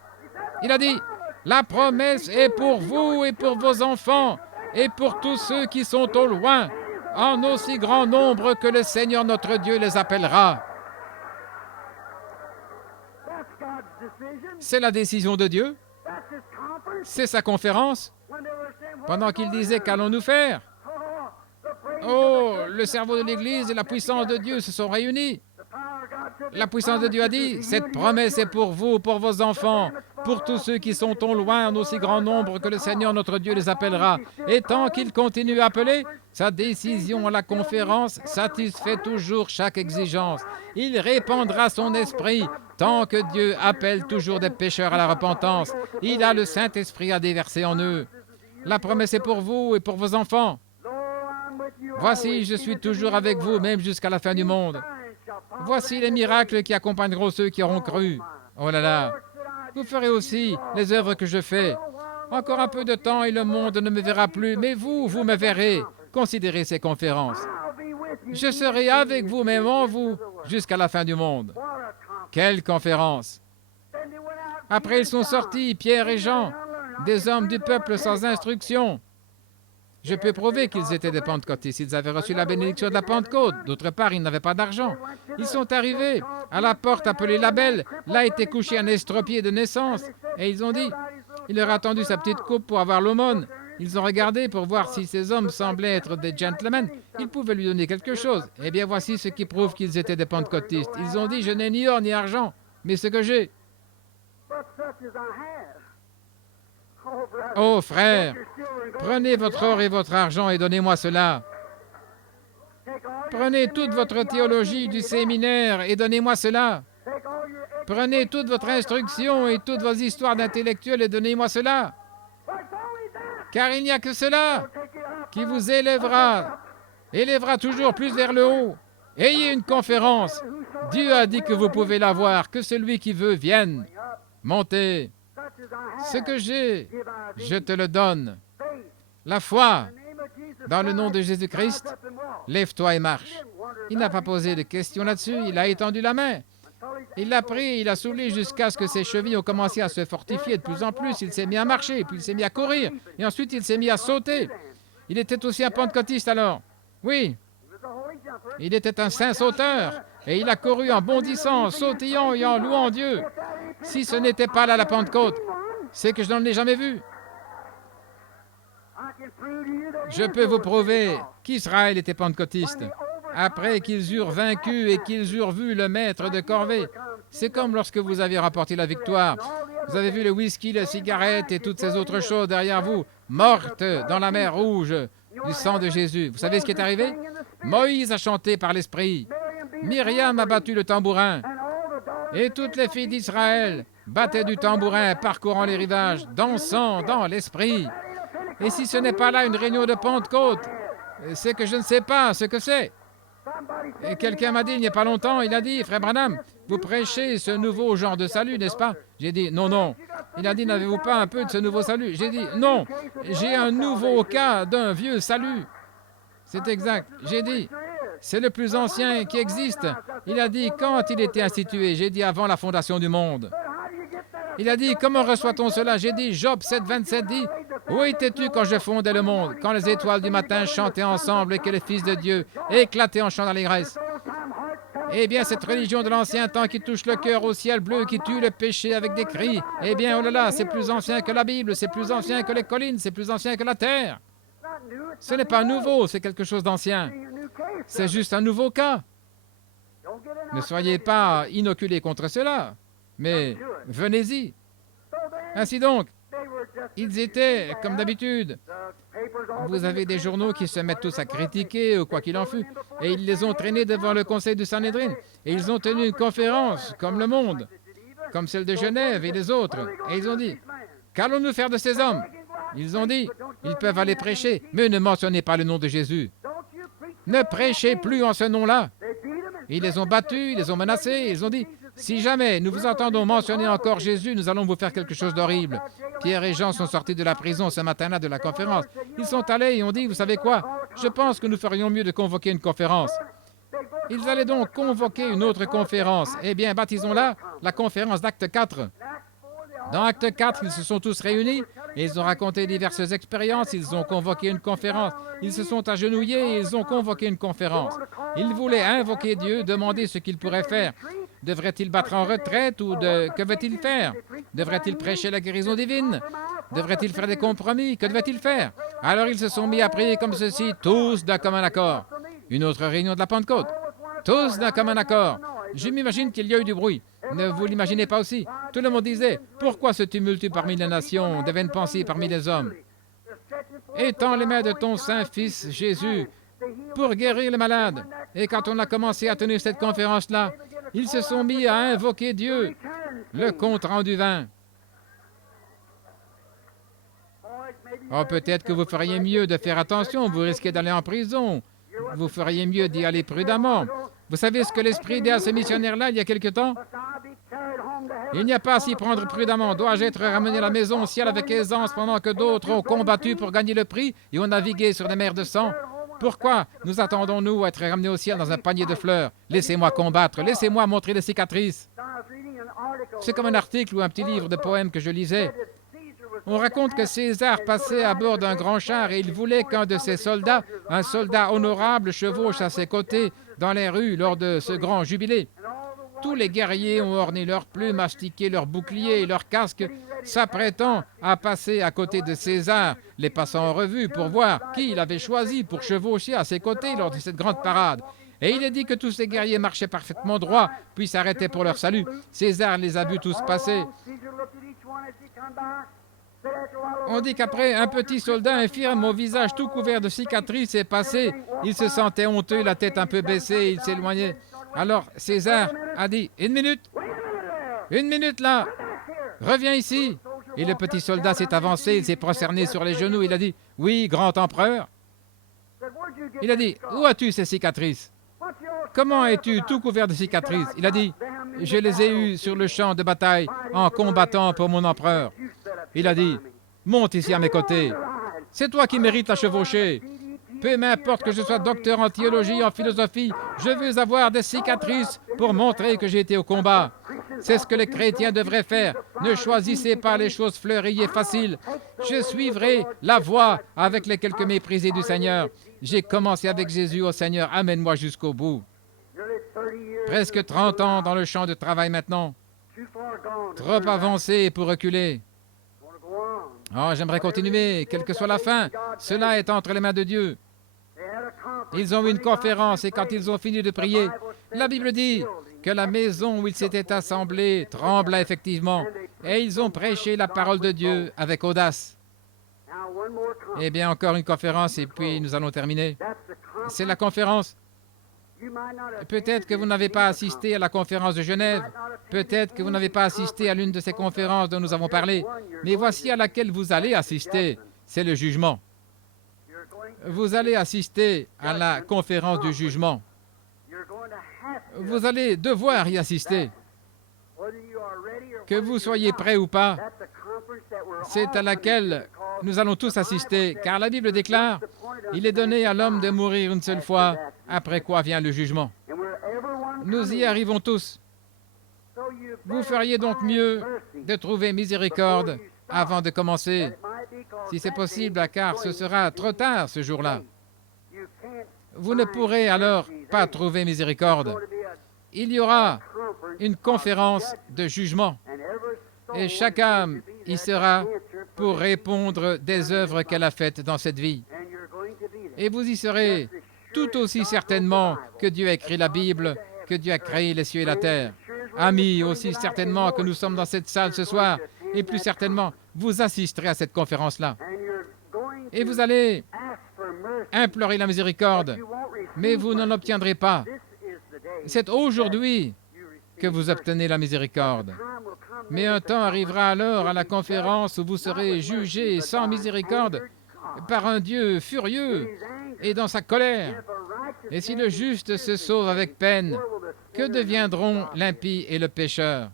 Il a dit, la promesse est pour vous et pour vos enfants et pour tous ceux qui sont au loin, en aussi grand nombre que le Seigneur notre Dieu les appellera. C'est la décision de Dieu. C'est sa conférence. Pendant qu'il disait, qu'allons-nous faire? Oh, le cerveau de l'Église et la puissance de Dieu se sont réunis. La puissance de Dieu a dit, cette promesse est pour vous, pour vos enfants, pour tous ceux qui sont au loin, en aussi grand nombre que le Seigneur notre Dieu les appellera. Et tant qu'il continue à appeler, sa décision à la conférence satisfait toujours chaque exigence. Il répandra son esprit tant que Dieu appelle toujours des pécheurs à la repentance. Il a le Saint-Esprit à déverser en eux. La promesse est pour vous et pour vos enfants. Voici, je suis toujours avec vous, même jusqu'à la fin du monde. Voici les miracles qui accompagneront ceux qui auront cru. Oh là là! Vous ferez aussi les œuvres que je fais. Encore un peu de temps et le monde ne me verra plus, mais vous me verrez. Considérez ces conférences. Je serai avec vous, même en vous, jusqu'à la fin du monde. Quelle conférence! Après, ils sont sortis, Pierre et Jean, des hommes du peuple sans instruction. Je peux prouver qu'ils étaient des pentecôtistes. Ils avaient reçu la bénédiction de la Pentecôte. D'autre part, ils n'avaient pas d'argent. Ils sont arrivés à la porte appelée la Belle. Là était couché un estropié de naissance. Et ils ont dit, il leur a tendu sa petite coupe pour avoir l'aumône. Ils ont regardé pour voir si ces hommes semblaient être des gentlemen. Ils pouvaient lui donner quelque chose. Eh bien, voici ce qui prouve qu'ils étaient des pentecôtistes. Ils ont dit, je n'ai ni or ni argent, mais ce que j'ai. Oh, frère, prenez votre or et votre argent et donnez-moi cela. Prenez toute votre théologie du séminaire et donnez-moi cela. Prenez toute votre instruction et toutes vos histoires d'intellectuels et donnez-moi cela. Car il n'y a que cela qui vous élèvera toujours plus vers le haut. Ayez une conférence. Dieu a dit que vous pouvez l'avoir, que celui qui veut vienne. Montez. Ce que j'ai, je te le donne. La foi, dans le nom de Jésus-Christ, lève-toi et marche. Il n'a pas posé de questions là-dessus, il a étendu la main. Il l'a pris, il a soulevé jusqu'à ce que ses chevilles ont commencé à se fortifier de plus en plus. Il s'est mis à marcher, puis il s'est mis à courir, et ensuite il s'est mis à sauter. Il était aussi un pentecôtiste alors. Oui, il était un saint sauteur, et il a couru en bondissant, sautillant et en louant Dieu. Si ce n'était pas là la Pentecôte, c'est que je n'en ai jamais vu. Je peux vous prouver qu'Israël était pentecôtiste. Après qu'ils eurent vaincu et qu'ils eurent vu le maître de corvée, c'est comme lorsque vous avez remporté la victoire. Vous avez vu le whisky, les cigarettes et toutes ces autres choses derrière vous, mortes dans la mer rouge du sang de Jésus. Vous savez ce qui est arrivé? Moïse a chanté par l'Esprit. Myriam a battu le tambourin. Et toutes les filles d'Israël battaient du tambourin, parcourant les rivages, dansant dans l'Esprit. Et si ce n'est pas là une réunion de Pentecôte, c'est que je ne sais pas ce que c'est. Et quelqu'un m'a dit il n'y a pas longtemps, il a dit, Frère Branham, vous prêchez ce nouveau genre de salut, n'est-ce pas? J'ai dit, non, non. Il a dit, n'avez-vous pas un peu de ce nouveau salut? J'ai dit, non, j'ai un nouveau cas d'un vieux salut. C'est exact. J'ai dit, c'est le plus ancien qui existe. Il a dit, quand il était institué? J'ai dit, avant la fondation du monde. Il a dit, comment reçoit-on cela? J'ai dit, Job 7,27 dit, où étais-tu quand je fondais le monde, quand les étoiles du matin chantaient ensemble et que les fils de Dieu éclataient en chant d'allégresse? Eh bien, cette religion de l'ancien temps qui touche le cœur au ciel bleu, qui tue le péché avec des cris, eh bien, oh là là, c'est plus ancien que la Bible, c'est plus ancien que les collines, c'est plus ancien que la terre. Ce n'est pas nouveau, c'est quelque chose d'ancien. C'est juste un nouveau cas. Ne soyez pas inoculés contre cela, mais venez-y. Ainsi donc, ils étaient, comme d'habitude, vous avez des journaux qui se mettent tous à critiquer, ou quoi qu'il en fût, et ils les ont traînés devant le conseil du Sanhédrin, et ils ont tenu une conférence, comme le Monde, comme celle de Genève et les autres, et ils ont dit, qu'allons-nous faire de ces hommes? Ils ont dit, ils peuvent aller prêcher, mais ne mentionnez pas le nom de Jésus. Ne prêchez plus en ce nom-là. Ils les ont battus, ils les ont menacés, ils ont dit, si jamais nous vous entendons mentionner encore Jésus, nous allons vous faire quelque chose d'horrible. Pierre et Jean sont sortis de la prison ce matin-là de la conférence. Ils sont allés et ont dit, vous savez quoi? Je pense que nous ferions mieux de convoquer une conférence. Ils allaient donc convoquer une autre conférence. Eh bien, baptisons-la la conférence d'Acte 4. Dans Acte 4, ils se sont tous réunis et ils ont raconté diverses expériences. Ils ont convoqué une conférence. Ils se sont agenouillés et ils ont convoqué une conférence. Ils voulaient invoquer Dieu, demander ce qu'il pourrait faire. Devrait-il battre en retraite ou que veut-il faire? Devrait-il prêcher la guérison divine? Devrait-il faire des compromis? Que devait-il faire? Alors ils se sont mis à prier comme ceci, tous d'un commun accord. Une autre réunion de la Pentecôte. Tous d'un commun accord. Je m'imagine qu'il y a eu du bruit. Ne vous l'imaginez pas aussi? Tout le monde disait, pourquoi ce tumulte parmi les nations, de vaines pensées parmi les hommes? Étends les mains de ton Saint-Fils Jésus pour guérir les malades. Et quand on a commencé à tenir cette conférence-là, ils se sont mis à invoquer Dieu. Le compte rendu vint. Oh, peut-être que vous feriez mieux de faire attention, vous risquez d'aller en prison. Vous feriez mieux d'y aller prudemment. Vous savez ce que l'Esprit dit à ce missionnaire-là il y a quelque temps? Il n'y a pas à s'y prendre prudemment. Dois-je être ramené à la maison au ciel avec aisance pendant que d'autres ont combattu pour gagner le prix et ont navigué sur des mers de sang? Pourquoi nous attendons-nous à être ramenés au ciel dans un panier de fleurs? Laissez-moi combattre, laissez-moi montrer les cicatrices. C'est comme un article ou un petit livre de poèmes que je lisais. On raconte que César passait à bord d'un grand char et il voulait qu'un de ses soldats, un soldat honorable, chevauche à ses côtés dans les rues lors de ce grand jubilé. Tous les guerriers ont orné leurs plumes, astiqué leurs boucliers et leurs casques, s'apprêtant à passer à côté de César, les passant en revue pour voir qui il avait choisi pour chevaucher à ses côtés lors de cette grande parade. Et il est dit que tous ces guerriers marchaient parfaitement droit, puis s'arrêtaient pour leur salut. César les a vus tous passer. On dit qu'après, un petit soldat infirme au visage tout couvert de cicatrices est passé. Il se sentait honteux, la tête un peu baissée, il s'éloignait. Alors César a dit, une minute là, reviens ici. Et le petit soldat s'est avancé, il s'est prosterné sur les genoux, il a dit, oui, grand empereur. Il a dit, où as-tu ces cicatrices? Comment es-tu tout couvert de cicatrices? Il a dit, je les ai eues sur le champ de bataille en combattant pour mon empereur. Il a dit, monte ici à mes côtés. C'est toi qui mérites la chevaucher. Peu m'importe que je sois docteur en théologie, en philosophie, je veux avoir des cicatrices pour montrer que j'ai été au combat. C'est ce que les chrétiens devraient faire. Ne choisissez pas les choses fleuries et faciles. Je suivrai la voie avec les quelques méprisés du Seigneur. J'ai commencé avec Jésus au Seigneur, amène-moi jusqu'au bout. Presque 30 ans dans le champ de travail maintenant. Trop avancé pour reculer. Oh, j'aimerais continuer, quelle que soit la fin. Cela est entre les mains de Dieu. Ils ont eu une conférence et quand ils ont fini de prier, la Bible dit que la maison où ils s'étaient assemblés trembla effectivement et ils ont prêché la parole de Dieu avec audace. Eh bien, encore une conférence et puis nous allons terminer. C'est la conférence. Peut-être que vous n'avez pas assisté à la conférence de Genève. Peut-être que vous n'avez pas assisté à l'une de ces conférences dont nous avons parlé. Mais voici à laquelle vous allez assister. C'est le jugement. Vous allez assister à la conférence du jugement. Vous allez devoir y assister. Que vous soyez prêts ou pas, c'est à laquelle nous allons tous assister, car la Bible déclare « Il est donné à l'homme de mourir une seule fois, après quoi vient le jugement. » Nous y arrivons tous. Vous feriez donc mieux de trouver miséricorde avant de commencer, si c'est possible, car ce sera trop tard ce jour-là. Vous ne pourrez alors pas trouver miséricorde. Il y aura une conférence de jugement et chaque âme y sera pour répondre des œuvres qu'elle a faites dans cette vie. Et vous y serez tout aussi certainement que Dieu a écrit la Bible, que Dieu a créé les cieux et la terre. Amis, aussi certainement que nous sommes dans cette salle ce soir, et plus certainement, vous assisterez à cette conférence-là. Et vous allez implorer la miséricorde, mais vous n'en obtiendrez pas. C'est aujourd'hui que vous obtenez la miséricorde. Mais un temps arrivera alors à la conférence où vous serez jugés sans miséricorde par un Dieu furieux et dans sa colère. Et si le juste se sauve avec peine, que deviendront l'impie et le pécheur?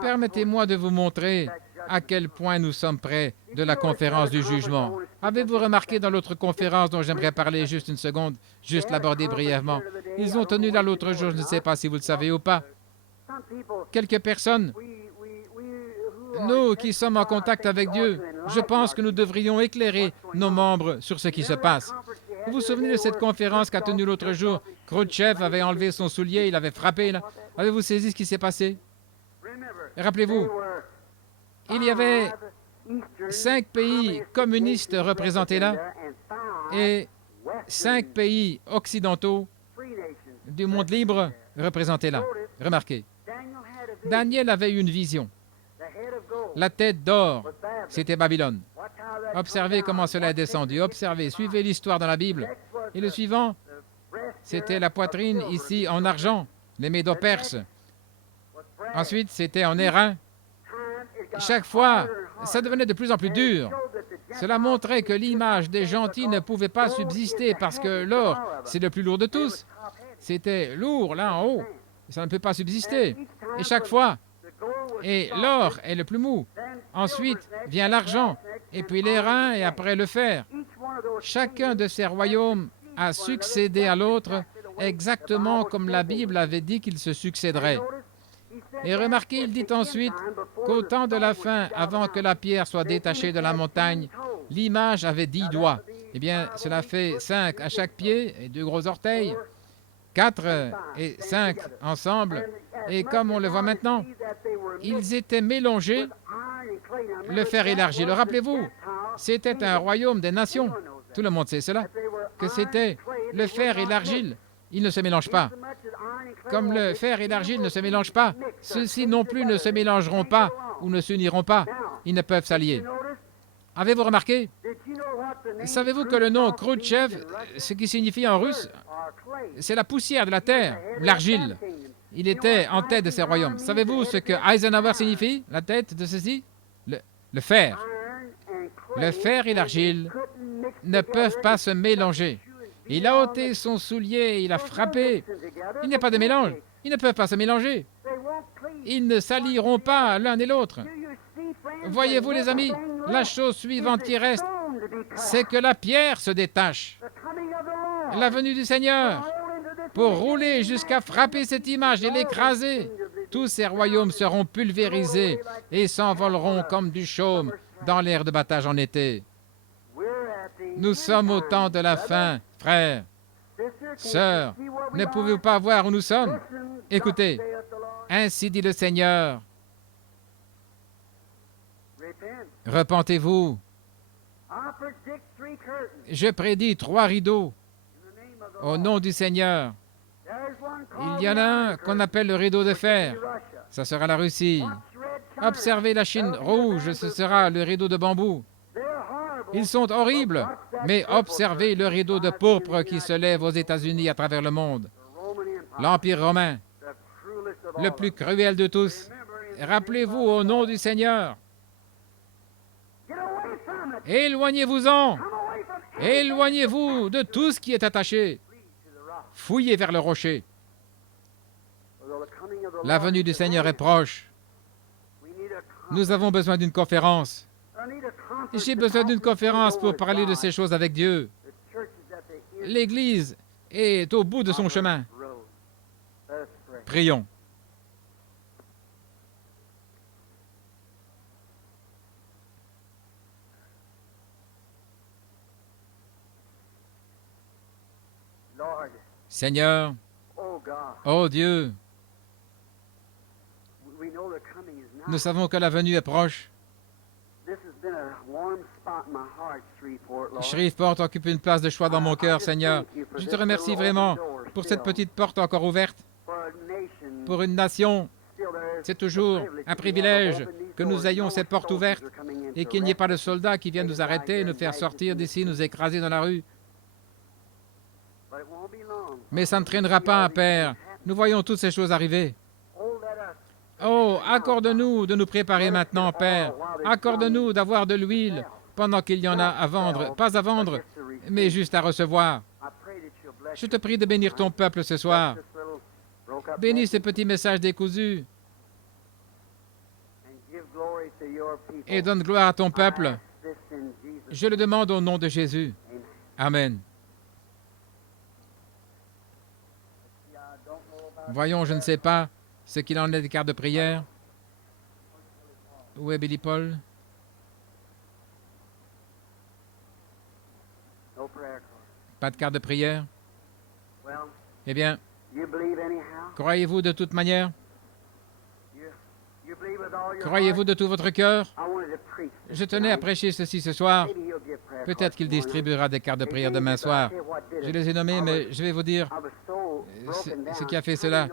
Permettez-moi de vous montrer à quel point nous sommes près de la conférence du jugement. Avez-vous remarqué dans l'autre conférence dont j'aimerais parler juste une seconde, juste l'aborder brièvement? Ils ont tenu là l'autre jour, je ne sais pas si vous le savez ou pas. Quelques personnes, nous qui sommes en contact avec Dieu, je pense que nous devrions éclairer nos membres sur ce qui se passe. Vous vous souvenez de cette conférence qu'a tenue l'autre jour? Khrouchtchev avait enlevé son soulier, il avait frappé. Là. Avez-vous saisi ce qui s'est passé? Rappelez-vous, il y avait 5 pays communistes représentés là et 5 pays occidentaux du monde libre représentés là. Remarquez, Daniel avait eu une vision. La tête d'or, c'était Babylone. Observez comment cela est descendu. Observez, suivez l'histoire dans la Bible. Et le suivant, c'était la poitrine ici en argent, les Médo-Perses. Ensuite, c'était en airain. Chaque fois, ça devenait de plus en plus dur. Cela montrait que l'image des gentils ne pouvait pas subsister parce que l'or, c'est le plus lourd de tous. C'était lourd là en haut. Ça ne peut pas subsister. Et chaque fois, et l'or est le plus mou. Ensuite vient l'argent, et puis l'airain et après le fer. Chacun de ces royaumes a succédé à l'autre exactement comme la Bible avait dit qu'il se succéderait. Et remarquez, il dit ensuite qu'au temps de la fin, avant que la pierre soit détachée de la montagne, l'image avait 10 doigts. Eh bien, cela fait 5 à chaque pied et 2 gros orteils, 4 et 5 ensemble. Et comme on le voit maintenant, ils étaient mélangés, le fer et l'argile. Rappelez-vous, c'était un royaume des nations. Tout le monde sait cela, que c'était le fer et l'argile. Ils ne se mélangent pas. Comme le fer et l'argile ne se mélangent pas, ceux-ci non plus ne se mélangeront pas ou ne s'uniront pas. Ils ne peuvent s'allier. Avez-vous remarqué? Savez-vous que le nom Khrouchtchev, ce qui signifie en russe, c'est la poussière de la terre, l'argile. Il était en tête de ces royaumes. Savez-vous ce que Eisenhower signifie, la tête de ceci? Le fer. Le fer et l'argile ne peuvent pas se mélanger. Il a ôté son soulier, il a frappé. Il n'y a pas de mélange. Ils ne peuvent pas se mélanger. Ils ne s'allieront pas l'un et l'autre. Voyez-vous, les amis, la chose suivante qui reste, c'est que la pierre se détache. La venue du Seigneur, pour rouler jusqu'à frapper cette image et l'écraser, tous ces royaumes seront pulvérisés et s'envoleront comme du chaume dans l'air de battage en été. Nous sommes au temps de la fin, frères, sœurs. Ne pouvez-vous pas voir où nous sommes? Écoutez, ainsi dit le Seigneur. Repentez-vous. Je prédis 3 rideaux au nom du Seigneur. Il y en a un qu'on appelle le rideau de fer. Ça sera la Russie. Observez la Chine rouge, ce sera le rideau de bambou. Ils sont horribles, mais observez le rideau de pourpre qui se lève aux États-Unis à travers le monde. L'Empire romain, le plus cruel de tous. Rappelez-vous au nom du Seigneur. Éloignez-vous-en. Éloignez-vous de tout ce qui est attaché. Fouillez vers le rocher. La venue du Seigneur est proche. Nous avons besoin d'une conférence. J'ai besoin d'une conférence pour parler de ces choses avec Dieu. L'Église est au bout de son chemin. Prions. Seigneur, ô Dieu, nous savons que la venue est proche. Shreveport occupe une place de choix dans mon cœur, Seigneur. Je te remercie vraiment pour cette petite porte encore ouverte. Pour une nation, c'est toujours un privilège que nous ayons cette porte ouverte et qu'il n'y ait pas de soldats qui viennent nous arrêter, nous faire sortir d'ici, nous écraser dans la rue. Mais ça ne traînera pas, Père. Nous voyons toutes ces choses arriver. Oh, accorde-nous de nous préparer maintenant, Père. Accorde-nous d'avoir de l'huile pendant qu'il y en a à vendre. Pas à vendre, mais juste à recevoir. Je te prie de bénir ton peuple ce soir. Bénis ces petits messages décousus et donne gloire à ton peuple. Je le demande au nom de Jésus. Amen. Voyons, je ne sais pas ce qu'il en est des cartes de prière. Où est Billy Paul? Pas de carte de prière? Eh bien, croyez-vous de toute manière? Croyez-vous de tout votre cœur? Je tenais à prêcher ceci ce soir. Peut-être qu'il distribuera des cartes de prière demain soir. Je les ai nommées, mais je vais vous dire ce qui a fait cela.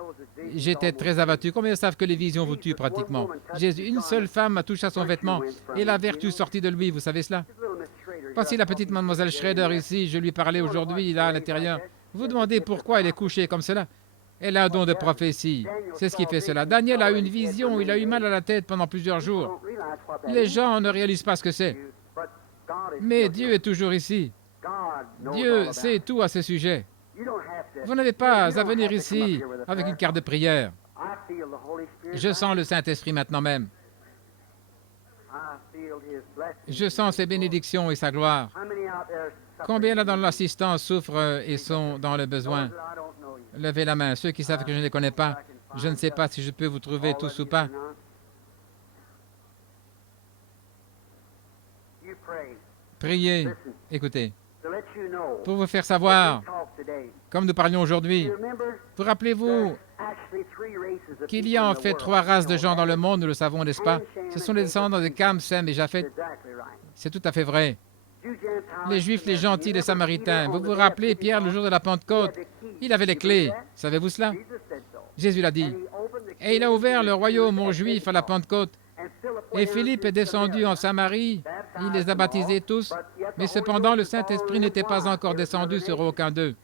J'étais très abattu. Combien savent que les visions vous tuent pratiquement? Jésus, une seule femme a touché à son vêtement et la vertu sortit de lui. Vous savez cela? Voici la petite mademoiselle Schrader ici. Je lui parlais aujourd'hui, là, à l'intérieur. Vous demandez pourquoi elle est couchée comme cela? Elle a un don de prophétie. C'est ce qui fait cela. Daniel a eu une vision. Il a eu mal à la tête pendant plusieurs jours. Les gens ne réalisent pas ce que c'est. Mais Dieu est toujours ici. Dieu sait tout à ce sujet. Vous n'avez pas à venir ici avec une carte de prière. Je sens le Saint-Esprit maintenant même. Je sens ses bénédictions et sa gloire. Combien là dans l'assistance souffrent et sont dans le besoin? Levez la main. Ceux qui savent que je ne les connais pas, je ne sais pas si je peux vous trouver tous ou pas. Priez. Écoutez. Pour vous faire savoir, comme nous parlions aujourd'hui, vous rappelez-vous qu'il y a en fait 3 races de gens dans le monde, nous le savons, n'est-ce pas? Ce sont les descendants de Cam, Sem et Japheth. C'est tout à fait vrai. Les Juifs, les gentils, les Samaritains. Vous vous rappelez, Pierre, le jour de la Pentecôte, il avait les clés. Savez-vous cela? Jésus l'a dit. Et il a ouvert le royaume aux Juifs à la Pentecôte. Et Philippe est descendu en Samarie. Il les a baptisés tous. Mais cependant, le Saint-Esprit n'était pas encore descendu sur aucun d'eux.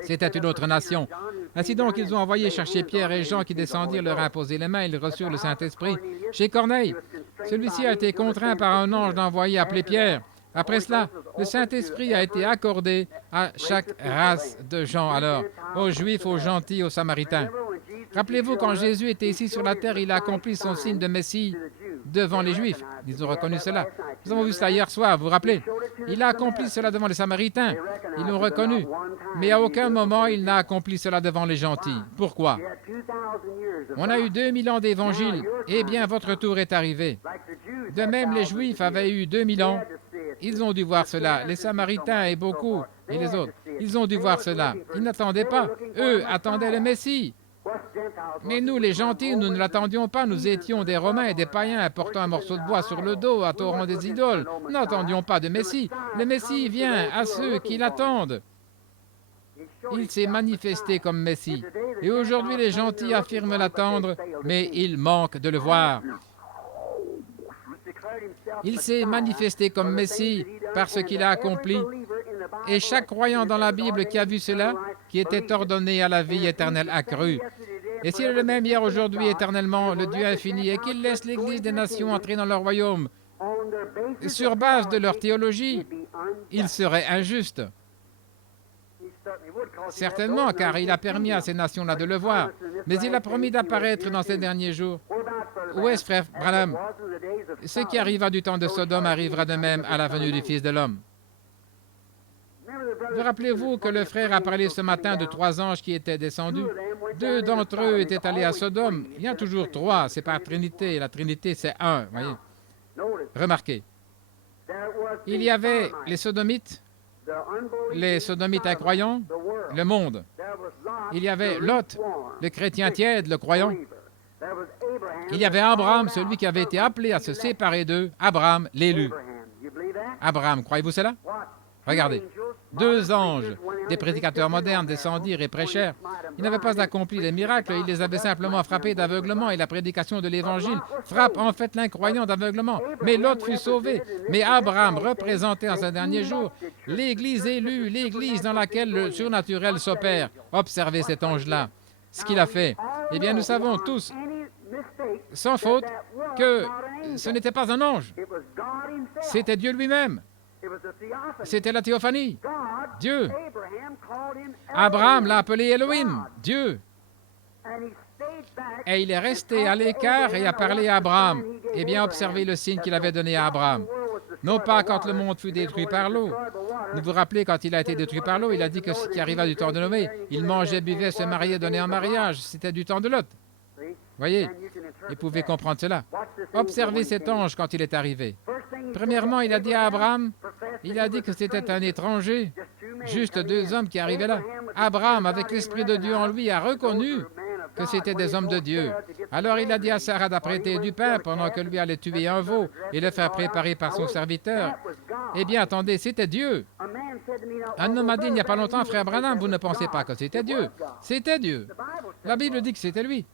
C'était une autre nation. Ainsi donc, ils ont envoyé chercher Pierre et Jean qui descendirent leur imposer les mains. Ils reçurent le Saint-Esprit. Chez Corneille, celui-ci a été contraint par un ange d'envoyer appeler Pierre. Après cela, le Saint-Esprit a été accordé à chaque race de gens, alors, aux Juifs, aux gentils, aux Samaritains. Rappelez-vous, quand Jésus était ici sur la terre, il a accompli son signe de Messie devant les Juifs. Ils ont reconnu cela. Nous avons vu cela hier soir, vous vous rappelez? Il a accompli cela devant les Samaritains. Ils l'ont reconnu. Mais à aucun moment, il n'a accompli cela devant les gentils. Pourquoi? On a eu 2000 ans d'évangile. Eh bien, votre tour est arrivé. De même, les Juifs avaient eu 2000 ans. Ils ont dû voir cela. Les Samaritains et beaucoup, et les autres, ils ont dû voir cela. Ils n'attendaient pas. Eux attendaient le Messie. Mais nous, les gentils, nous ne l'attendions pas. Nous étions des Romains et des païens portant un morceau de bois sur le dos, adorant des idoles. Nous n'attendions pas de Messie. Le Messie vient à ceux qui l'attendent. Il s'est manifesté comme Messie. Et aujourd'hui, les gentils affirment l'attendre, mais ils manquent de le voir. Il s'est manifesté comme Messie par ce qu'il a accompli. Et chaque croyant dans la Bible qui a vu cela, qui était ordonné à la vie éternelle, a cru. Et s'il est le même hier, aujourd'hui, éternellement, le Dieu infini, et qu'il laisse l'Église des nations entrer dans leur royaume, sur base de leur théologie, il serait injuste. Certainement, car il a permis à ces nations-là de le voir. Mais il a promis d'apparaître dans ces derniers jours. Où est-ce, frère Branham? Ce qui arriva du temps de Sodome arrivera de même à la venue du Fils de l'homme. Vous rappelez-vous que le frère a parlé ce matin de 3 anges qui étaient descendus? 2 d'entre eux étaient allés à Sodome. Il y a toujours 3, c'est par Trinité. La Trinité, c'est 1, voyez. Remarquez, il y avait les Sodomites incroyants, le monde. Il y avait Lot, le chrétien tiède, le croyant. Il y avait Abraham, celui qui avait été appelé à se séparer d'eux, Abraham, l'élu. Abraham, croyez-vous cela? Regardez, 2 anges, des prédicateurs modernes, descendirent et prêchèrent. Ils n'avaient pas accompli les miracles, ils les avaient simplement frappés d'aveuglement, et la prédication de l'Évangile frappe en fait l'incroyant d'aveuglement. Mais l'autre fut sauvé. Mais Abraham représentait en ce dernier jour l'Église élue, l'Église dans laquelle le surnaturel s'opère. Observez cet ange-là, ce qu'il a fait. Eh bien, nous savons tous, sans faute, que ce n'était pas un ange, c'était Dieu lui-même. C'était la théophanie. Dieu. Abraham l'a appelé Elohim, Dieu. Et il est resté à l'écart et a parlé à Abraham. Eh bien, observez le signe qu'il avait donné à Abraham. Non pas quand le monde fut détruit par l'eau. Vous vous rappelez, quand il a été détruit par l'eau, il a dit que ce qui arriva du temps de Noé, il mangeait, buvait, se mariait, donnait en mariage. C'était du temps de Lot. Voyez, vous pouvez comprendre cela. Observez cet ange quand il est arrivé. Premièrement, il a dit à Abraham, il a dit que c'était un étranger, juste 2 hommes qui arrivaient là. Abraham, avec l'Esprit de Dieu en lui, a reconnu que c'était des hommes de Dieu. Alors il a dit à Sarah d'apprêter du pain pendant que lui allait tuer un veau et le faire préparer par son serviteur. Eh bien, attendez, c'était Dieu. Un homme m'a dit il n'y a pas longtemps, frère Branham, vous ne pensez pas que c'était Dieu. C'était Dieu. La Bible dit que c'était lui.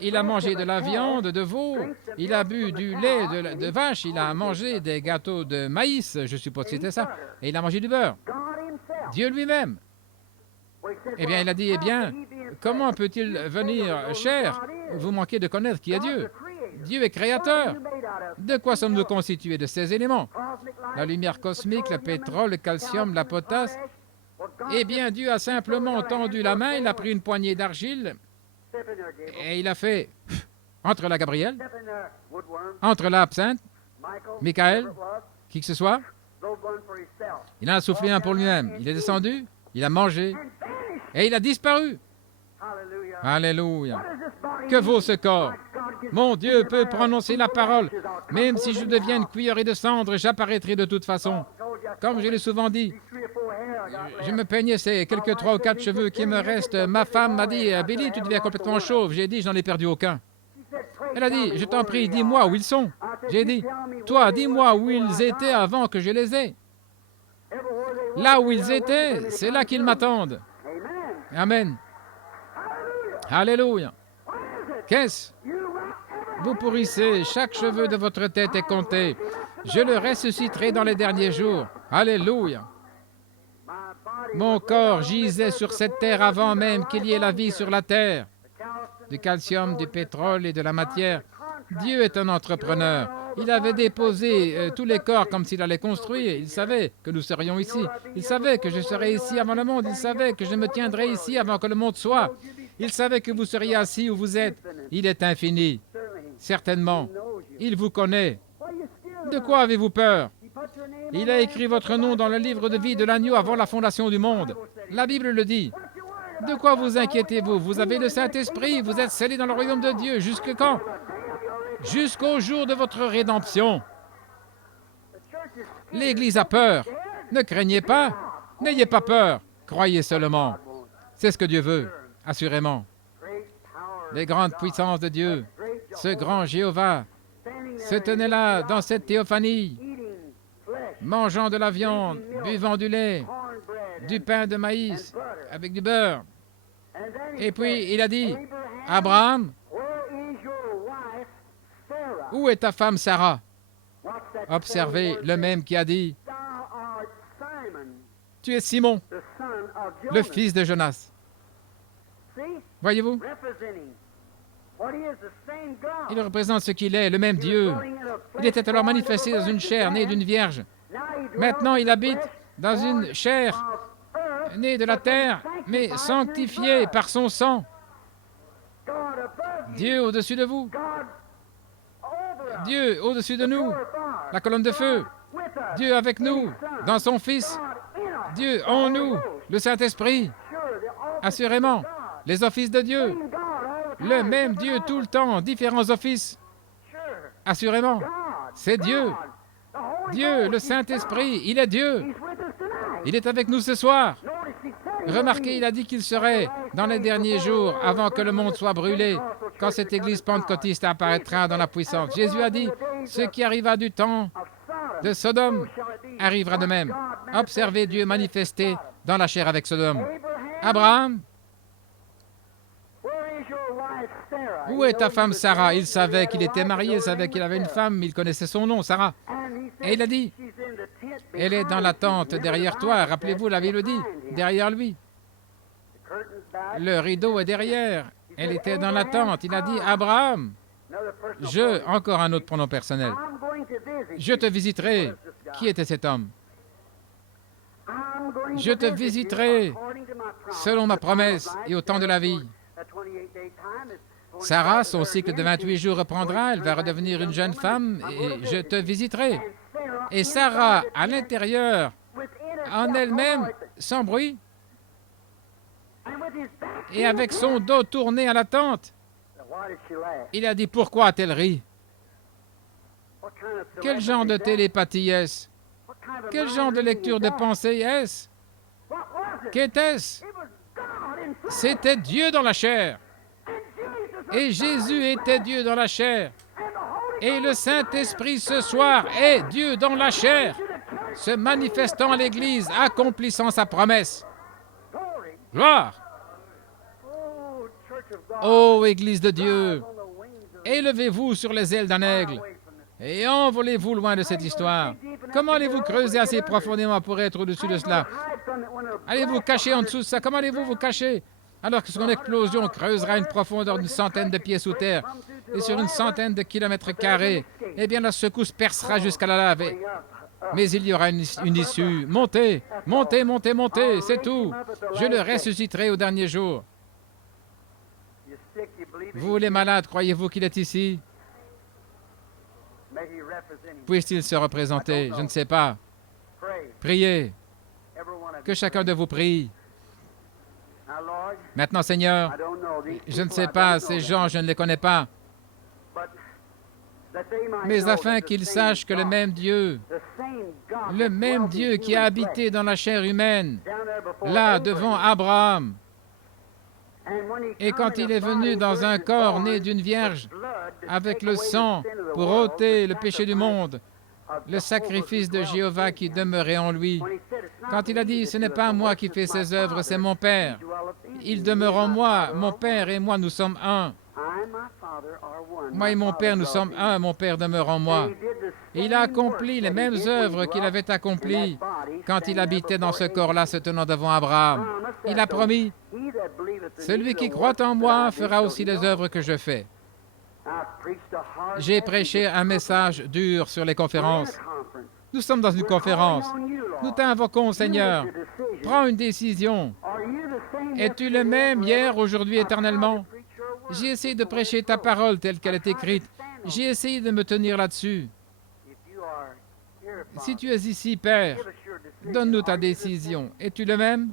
Il a mangé de la viande de veau, il a bu du lait de vache, il a mangé des gâteaux de maïs, je suppose que c'était ça, et il a mangé du beurre. Dieu lui-même. Eh bien, il a dit, eh bien, comment peut-il venir cher? Vous manquez de connaître qui est Dieu. Dieu est créateur. De quoi sommes-nous constitués? De ces éléments. La lumière cosmique, le pétrole, le calcium, la potasse. Eh bien, Dieu a simplement tendu la main, il a pris une poignée d'argile, et il a fait, entre la Gabrielle, entre l'absinthe, Michael, qui que ce soit, il en a soufflé un pour lui-même. Il est descendu, il a mangé, et il a disparu. Alléluia. Que vaut ce corps? Mon Dieu peut prononcer la parole. Même si je deviens une cuillerée de cendre, j'apparaîtrai de toute façon. Comme je l'ai souvent dit, je me peignais ces quelques 3 ou 4 cheveux qui me restent. Ma femme m'a dit, « Billy, tu deviens complètement chauve. » J'ai dit, « J'en ai perdu aucun. » Elle a dit, « Je t'en prie, dis-moi où ils sont. » J'ai dit, « Toi, dis-moi où ils étaient avant que je les aie. » Là où ils étaient, c'est là qu'ils m'attendent. Amen. Alléluia. Qu'est-ce? Vous pourrissez, chaque cheveu de votre tête est compté. Je le ressusciterai dans les derniers jours. Alléluia. Mon corps gisait sur cette terre avant même qu'il y ait la vie sur la terre. Du calcium, du pétrole et de la matière. Dieu est un entrepreneur. Il avait déposé tous les corps comme s'il allait construire. Il savait que nous serions ici. Il savait que je serais ici avant le monde. Il savait que je me tiendrais ici avant que le monde soit. Il savait que vous seriez assis où vous êtes. Il est infini. Certainement. Il vous connaît. De quoi avez-vous peur? Il a écrit votre nom dans le livre de vie de l'agneau avant la fondation du monde. La Bible le dit. De quoi vous inquiétez-vous? Vous avez le Saint-Esprit, vous êtes scellés dans le royaume de Dieu. Jusque quand? Jusqu'au jour de votre rédemption. L'Église a peur. Ne craignez pas. N'ayez pas peur. Croyez seulement. C'est ce que Dieu veut, assurément. Les grandes puissances de Dieu, ce grand Jéhovah, se tenait là, dans cette théophanie, mangeant de la viande, buvant du lait, du pain de maïs, avec du beurre. Et puis, il a dit, « Abraham, où est ta femme Sarah? » Observez, le même qui a dit, « Tu es Simon, le fils de Jonas. » Voyez-vous? Il représente ce qu'il est, le même Dieu. Il était alors manifesté dans une chair née d'une vierge. Maintenant, il habite dans une chair né de la terre, mais sanctifié par son sang. Dieu au-dessus de vous, Dieu au-dessus de nous, la colonne de feu, Dieu avec nous, dans son Fils, Dieu en nous, le Saint-Esprit, assurément, les offices de Dieu, le même Dieu tout le temps, différents offices, assurément, c'est Dieu. Dieu, le Saint-Esprit, il est Dieu. Il est avec nous ce soir. Remarquez, il a dit qu'il serait dans les derniers jours, avant que le monde soit brûlé, quand cette Église pentecôtiste apparaîtra dans la puissance. Jésus a dit, ce qui arriva du temps de Sodome arrivera de même. Observez Dieu manifesté dans la chair avec Sodome. Abraham, où est ta femme Sarah? Il savait qu'il était marié, il savait qu'il avait une femme, il connaissait son nom, Sarah. Et il a dit, elle est dans la tente derrière toi. Rappelez-vous, la Bible dit, derrière lui. Le rideau est derrière. Elle était dans la tente. Il a dit, Abraham, encore un autre pronom personnel. Je te visiterai. Qui était cet homme? Je te visiterai selon ma promesse et au temps de la vie. Sarah, son cycle de 28 jours reprendra, elle va redevenir une jeune femme et je te visiterai. Et Sarah, à l'intérieur, en elle-même, sans bruit, et avec son dos tourné à la tente, il a dit, pourquoi a-t-elle ri? Quel genre de télépathie est-ce? Quel genre de lecture de pensée est-ce? Qu'était-ce? C'était Dieu dans la chair. Et Jésus était Dieu dans la chair. Et le Saint-Esprit ce soir est Dieu dans la chair, se manifestant à l'Église, accomplissant sa promesse. Gloire! Ô Église de Dieu, élevez-vous sur les ailes d'un aigle et envolez-vous loin de cette histoire. Comment allez-vous creuser assez profondément pour être au-dessus de cela? Allez-vous cacher en dessous de ça? Comment allez-vous vous cacher? Alors que son explosion creusera une profondeur d'une centaine de pieds sous terre et sur une centaine de kilomètres carrés, eh bien la secousse percera jusqu'à la lave. Mais il y aura une issue. Montez, montez, montez, montez, c'est tout. Je le ressusciterai au dernier jour. Vous les malades, croyez-vous qu'il est ici? Puisse-t-il se représenter? Je ne sais pas. Priez. Que chacun de vous prie. Maintenant, Seigneur, je ne sais pas, ces gens, je ne les connais pas. Mais afin qu'ils sachent que le même Dieu qui a habité dans la chair humaine, là, devant Abraham, et quand il est venu dans un corps né d'une vierge, avec le sang pour ôter le péché du monde, le sacrifice de Jéhovah qui demeurait en lui. Quand il a dit, ce n'est pas moi qui fais ces œuvres, c'est mon Père. Il demeure en moi, mon Père et moi, nous sommes un. Moi et mon Père, nous sommes un, mon Père demeure en moi. Et il a accompli les mêmes œuvres qu'il avait accomplies quand il habitait dans ce corps-là, se tenant devant Abraham. Il a promis, celui qui croit en moi fera aussi les œuvres que je fais. J'ai prêché un message dur sur les conférences. Nous sommes dans une conférence. Nous t'invoquons, Seigneur. Prends une décision. Es-tu le même hier, aujourd'hui, éternellement? J'ai essayé de prêcher ta parole telle qu'elle est écrite. J'ai essayé de me tenir là-dessus. Si tu es ici, Père, donne-nous ta décision. Es-tu le même?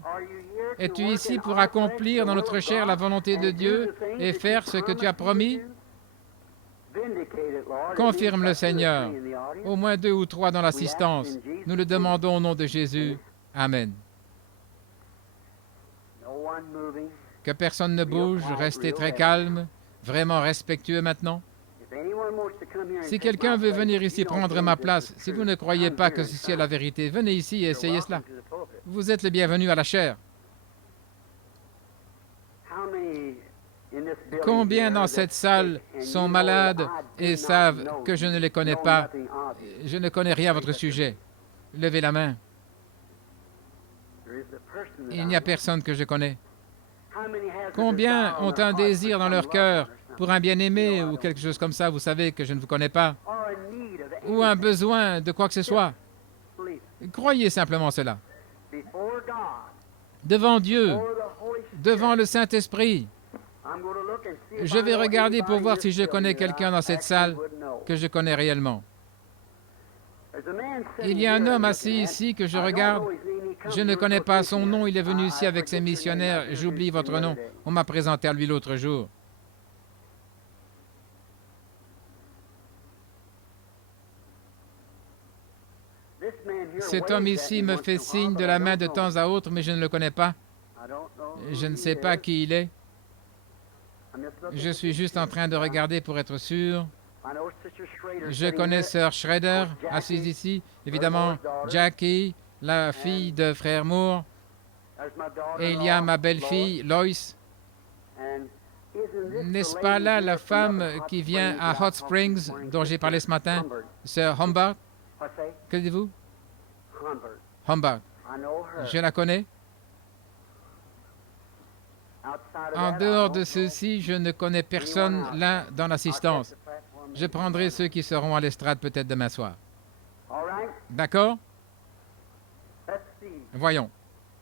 Es-tu ici pour accomplir dans notre chair la volonté de Dieu et faire ce que tu as promis? Confirme-le, Seigneur. Au moins 2 ou 3 dans l'assistance. Nous le demandons au nom de Jésus. Amen. Que personne ne bouge, restez très calme, vraiment respectueux maintenant. Si quelqu'un veut venir ici prendre ma place, si vous ne croyez pas que ceci est la vérité, venez ici et essayez cela. Vous êtes le bienvenu à la chair. Combien dans cette salle sont malades et savent que je ne les connais pas? Je ne connais rien à votre sujet. Levez la main. Il n'y a personne que je connais. Combien ont un désir dans leur cœur pour un bien-aimé ou quelque chose comme ça, vous savez que je ne vous connais pas, ou un besoin de quoi que ce soit? Croyez simplement cela. devant Dieu, or the Holy Spirit. devant le Saint-Esprit. I'm going to look and see if Je I vais know regarder pour anybody voir in si this je connais building that quelqu'un I dans cette actually salle would know. que je connais réellement. There's a man sitting Il y a un here homme I'm assis looking at. ici que je I don't regarde. know his name. He comes Je ne here connais for pas son nom, missionaries. il est venu ici I avec ses forget your name. missionnaires. I J'oublie introduced votre you the nom. other day. On m'a présenté à lui l'autre jour. This man here Cet homme waves at ici me me once fait in a while, signe but de I la main don't de know temps him. à autre, mais je ne le connais pas. I don't know who Je ne he sais pas is. qui il est. I'm just looking Je at suis this juste en train de picture. regarder pour être sûr. I know Sister Schrader Je sitting connais here. Sœur Schrader, Jackie, assise ici. Évidemment, Jackie, la fille de Frère Moore. There's my daughter-in-law, Et il y a ma Lois. belle-fille, Lois. And isn't this N'est-ce the pas lady là here la from femme up at Hot qui vient Springs à that I Hot talked to Springs, this morning? dont j'ai parlé ce matin? Humbert. Sœur Humbert, What's that? que dites-vous? Humbert. Humbert, I know her. je la connais. Outside of En that, I dehors don't de know ceci, je ne connais personne là dans l'assistance. I'll catch the platform Je prendrai ceux qui seront à l'estrade peut-être demain soir. All right? D'accord? Let's see. Voyons.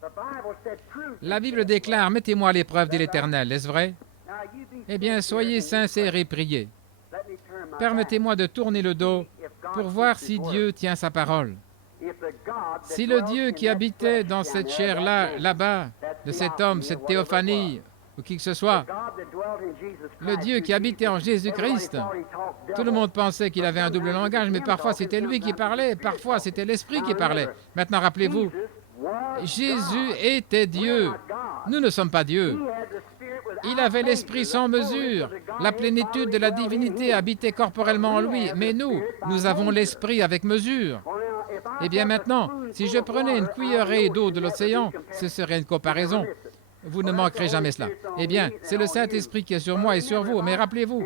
The Bible said, "Prove La Bible yourself." déclare, mettez-moi à l'épreuve de l'Éternel. Est-ce vrai? Now, you be Eh bien, sincere soyez and sincères et priez. let me turn my Permettez-moi de tourner le dos back. If God pour keeps voir his si word. Dieu tient sa parole. If the God that Si le dwells Dieu in qui that habitait flesh dans down cette there, chair-là, that man, là-bas, that de cet theophany homme, or cette whatever it was, théophanie, ou qui que ce the soit, God that dwelt in Jesus le Christ, Dieu who qui habitait en Jesus, Jésus-Christ, everybody thought he talked tout le double. monde pensait qu'il avait un double langage, mais parfois c'était lui qui parlait, parfois c'était l'Esprit qui parlait. Maintenant, rappelez-vous, Jesus was Jésus God. était We're Dieu. not God. Nous ne sommes pas Dieu. He had the Spirit without Il avait measure. l'Esprit sans The fullness mesure. of the Godhead La plénitude de la bodily dwelt in divinité him. habitait corporellement en lui. Mais nous avons l'Esprit avec mesure. Well, now, if I Eh bien took a maintenant, spoonful si je of prenais une water out of cuillerée the d'eau ocean, de that would l'océan, be compared. ce serait une You comparaison. never miss it. Vous ne manquerez jamais cela. Eh bien, c'est le Saint-Esprit qui est sur moi et sur vous. Mais rappelez-vous,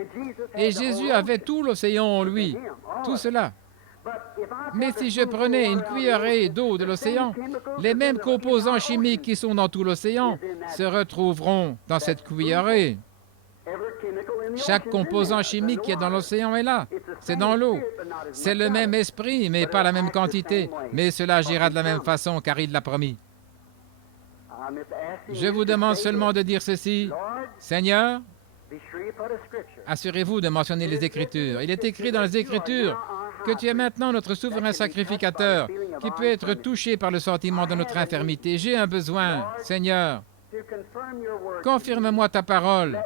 et Jésus avait tout l'océan en lui. Tout cela. Mais si je prenais une cuillerée d'eau de l'océan, les mêmes composants chimiques qui sont dans tout l'océan se retrouveront dans cette cuillerée. Chaque composant chimique qui est dans l'océan est là. C'est dans l'eau. C'est le même esprit, mais pas la même quantité. Mais cela agira de la même façon, car il l'a promis. Je vous demande seulement de dire ceci. Seigneur, assurez-vous de mentionner les Écritures. Il est écrit dans les Écritures que tu es maintenant notre souverain sacrificateur, qui peut être touché par le sentiment de notre infirmité. J'ai un besoin, Seigneur. Confirme-moi ta parole.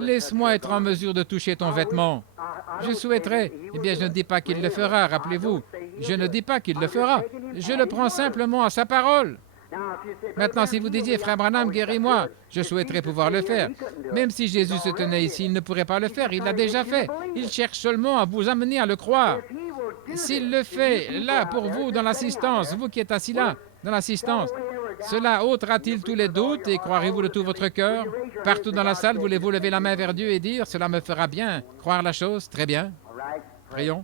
Laisse-moi être en mesure de toucher ton vêtement. Je souhaiterais, eh bien je ne dis pas qu'il le fera, rappelez-vous. Je ne dis pas qu'il le fera. Je le prends simplement à sa parole. Maintenant, si vous disiez, Frère Branham, guéris-moi, je souhaiterais pouvoir le faire. Même si Jésus se tenait ici, il ne pourrait pas le faire. Il l'a déjà fait. Il cherche seulement à vous amener à le croire. S'il le fait là pour vous dans l'assistance, vous qui êtes assis là, dans l'assistance, cela ôtera-t-il tous les doutes et croirez-vous de tout votre cœur? Partout dans la salle, voulez-vous lever la main vers Dieu et dire, cela me fera bien croire la chose? Très bien. Prions.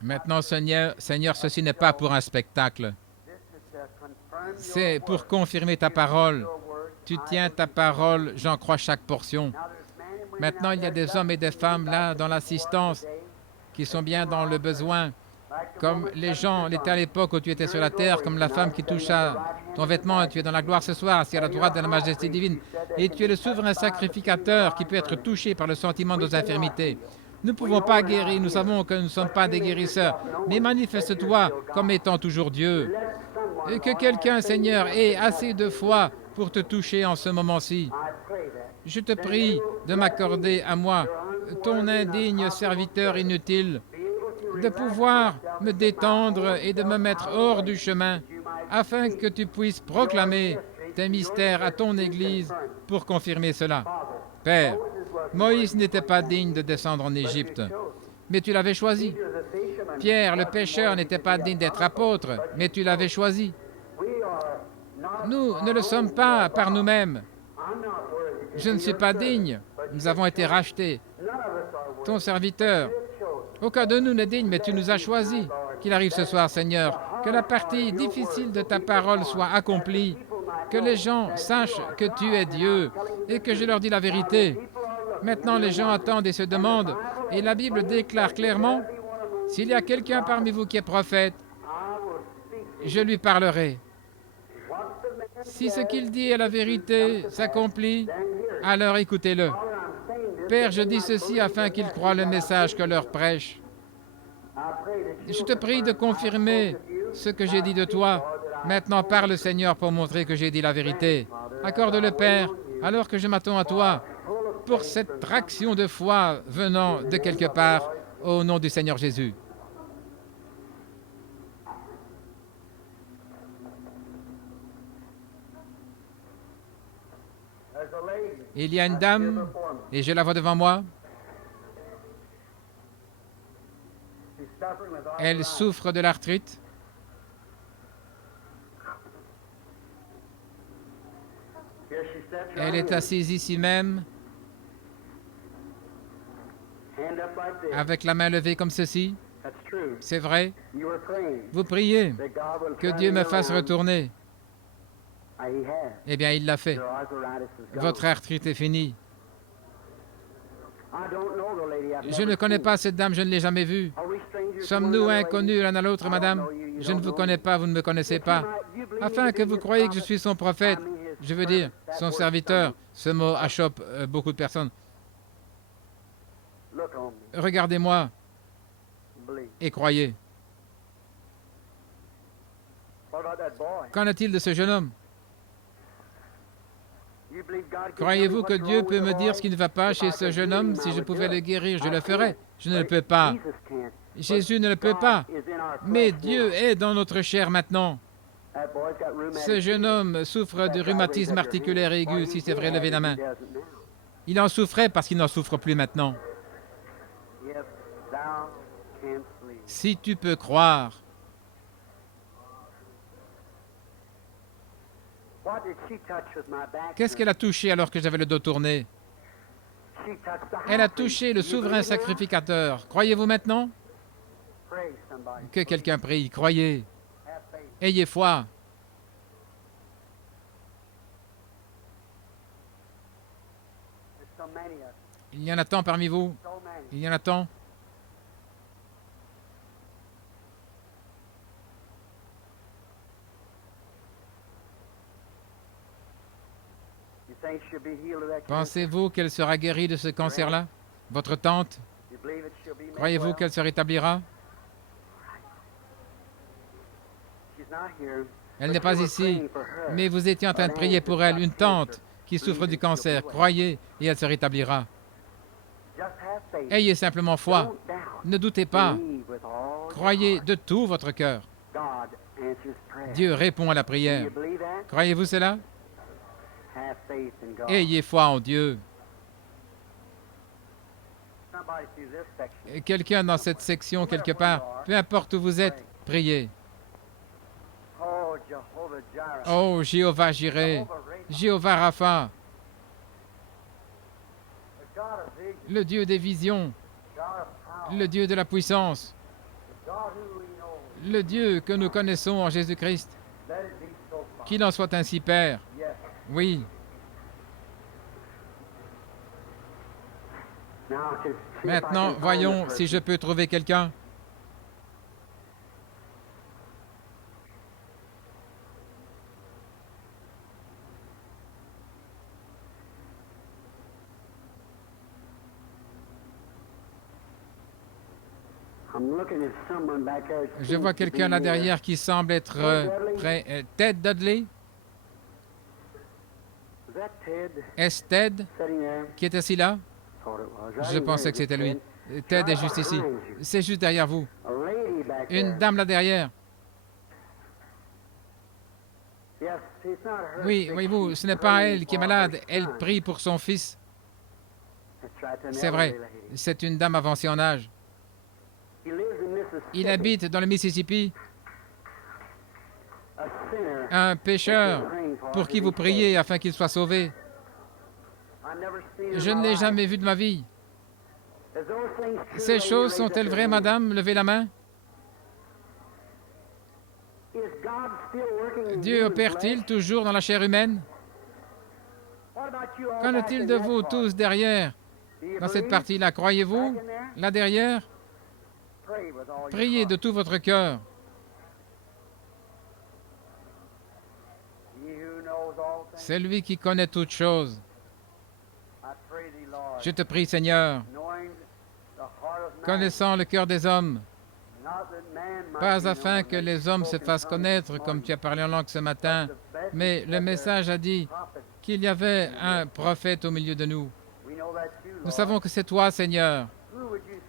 Maintenant, Seigneur, ceci n'est pas pour un spectacle. C'est pour confirmer ta parole. Tu tiens ta parole, j'en crois chaque portion. Maintenant, il y a des hommes et des femmes là dans l'assistance qui sont bien dans le besoin, comme les gens l'étaient à l'époque où tu étais sur la terre, comme la femme qui touche à ton vêtement, et tu es dans la gloire ce soir, assis à la droite de la majesté divine, et tu es le souverain sacrificateur qui peut être touché par le sentiment de nos infirmités. Nous ne pouvons pas guérir, nous savons que nous ne sommes pas des guérisseurs, mais manifeste-toi comme étant toujours Dieu. Et que quelqu'un, Seigneur, ait assez de foi pour te toucher en ce moment-ci. Je te prie de m'accorder à moi, ton indigne serviteur inutile, de pouvoir me détendre et de me mettre hors du chemin, afin que tu puisses proclamer tes mystères à ton Église pour confirmer cela. Père, Moïse n'était pas digne de descendre en Égypte, mais tu l'avais choisi. Pierre, le pécheur, n'était pas digne d'être apôtre, mais tu l'avais choisi. Nous ne le sommes pas par nous-mêmes. Je ne suis pas digne. Nous avons été rachetés. Ton serviteur, aucun de nous n'est digne, mais tu nous as choisis. Qu'il arrive ce soir, Seigneur, que la partie difficile de ta parole soit accomplie, que les gens sachent que tu es Dieu et que je leur dis la vérité. Maintenant, les gens attendent et se demandent, et la Bible déclare clairement, s'il y a quelqu'un parmi vous qui est prophète, je lui parlerai. Si ce qu'il dit est la vérité, s'accomplit, alors écoutez-le. Père, je dis ceci afin qu'ils croient le message que leur prêche. Je te prie de confirmer ce que j'ai dit de toi. Maintenant, parle, Seigneur, pour montrer que j'ai dit la vérité. Accorde-le, Père, alors que je m'attends à toi, pour cette traction de foi venant de quelque part, au nom du Seigneur Jésus. Il y a une dame, et je la vois devant moi. Elle souffre de l'arthrite. Elle est assise ici même, avec la main levée comme ceci. C'est vrai. Vous priez que Dieu me fasse retourner. Eh bien, il l'a fait. Votre arthrite est finie. Je ne connais pas cette dame, je ne l'ai jamais vue. Sommes-nous inconnus l'un à l'autre, madame? Je ne vous connais pas, vous ne me connaissez pas. Afin que vous croyiez que je suis son prophète, je veux dire, son serviteur. Ce mot achoppe beaucoup de personnes. Regardez-moi et croyez. Qu'en est-il de ce jeune homme? Croyez-vous que Dieu peut me dire ce qui ne va pas chez ce jeune homme? Si je pouvais le guérir, je le ferais. Je ne le peux pas. Jésus ne le peut pas. Mais Dieu est dans notre chair maintenant. Ce jeune homme souffre de rhumatisme articulaire aigu, si c'est vrai, levez la main. Il en souffrait parce qu'il n'en souffre plus maintenant. Si tu peux croire. Qu'est-ce qu'elle a touché alors que j'avais le dos tourné? Elle a touché le souverain sacrificateur. Croyez-vous maintenant? Que quelqu'un prie. Croyez. Ayez foi. Il y en a tant parmi vous. Il y en a tant. Pensez-vous qu'elle sera guérie de ce cancer-là? Votre tante? Croyez-vous qu'elle se rétablira? Elle n'est pas ici, mais vous étiez en train de prier pour elle, une tante qui souffre du cancer. Croyez et elle se rétablira. Ayez simplement foi. Ne doutez pas. Croyez de tout votre cœur. Dieu répond à la prière. Croyez-vous cela? Ayez foi en Dieu. Quelqu'un dans cette section quelque part, peu importe où vous êtes, priez. Oh, Jéhovah Jireh, Jéhovah Rapha, le Dieu des visions, le Dieu de la puissance, le Dieu que nous connaissons en Jésus-Christ. Qu'il en soit ainsi, Père. Oui. Maintenant, voyons si je peux trouver quelqu'un. Je vois quelqu'un là derrière qui semble être prêt. Ted Dudley? Est-ce Ted qui est assis là? Je pensais que c'était lui. Ted est juste ici. C'est juste derrière vous. Une dame là derrière. Oui, voyez-vous, ce n'est pas elle qui est malade. Elle prie pour son fils. C'est vrai. C'est une dame avancée en âge. Il habite dans le Mississippi. Un pécheur pour qui vous priez afin qu'il soit sauvé. Je ne l'ai jamais vu de ma vie. Ces choses sont-elles vraies, madame? Levez la main. Dieu opère-t-il toujours dans la chair humaine? Qu'en est-il de vous tous derrière? Dans cette partie-là, croyez-vous? Là derrière, priez de tout votre cœur. C'est lui qui connaît toutes choses. Je te prie, Seigneur, connaissant le cœur des hommes, pas afin que les hommes se fassent connaître, comme tu as parlé en langue ce matin, mais le message a dit qu'il y avait un prophète au milieu de nous. Nous savons que c'est toi, Seigneur.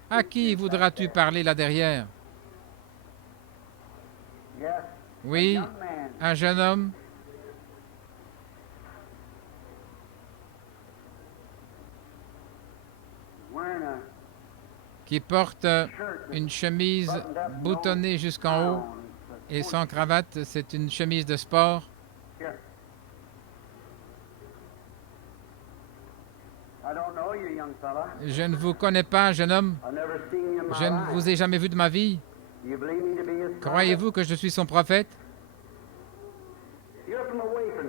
À qui voudras-tu parler là derrière? Oui, un jeune homme qui porte une chemise boutonnée jusqu'en haut et sans cravate. C'est une chemise de sport. Je ne vous connais pas, jeune homme. Je ne vous ai jamais vu de ma vie. Croyez-vous que je suis son prophète?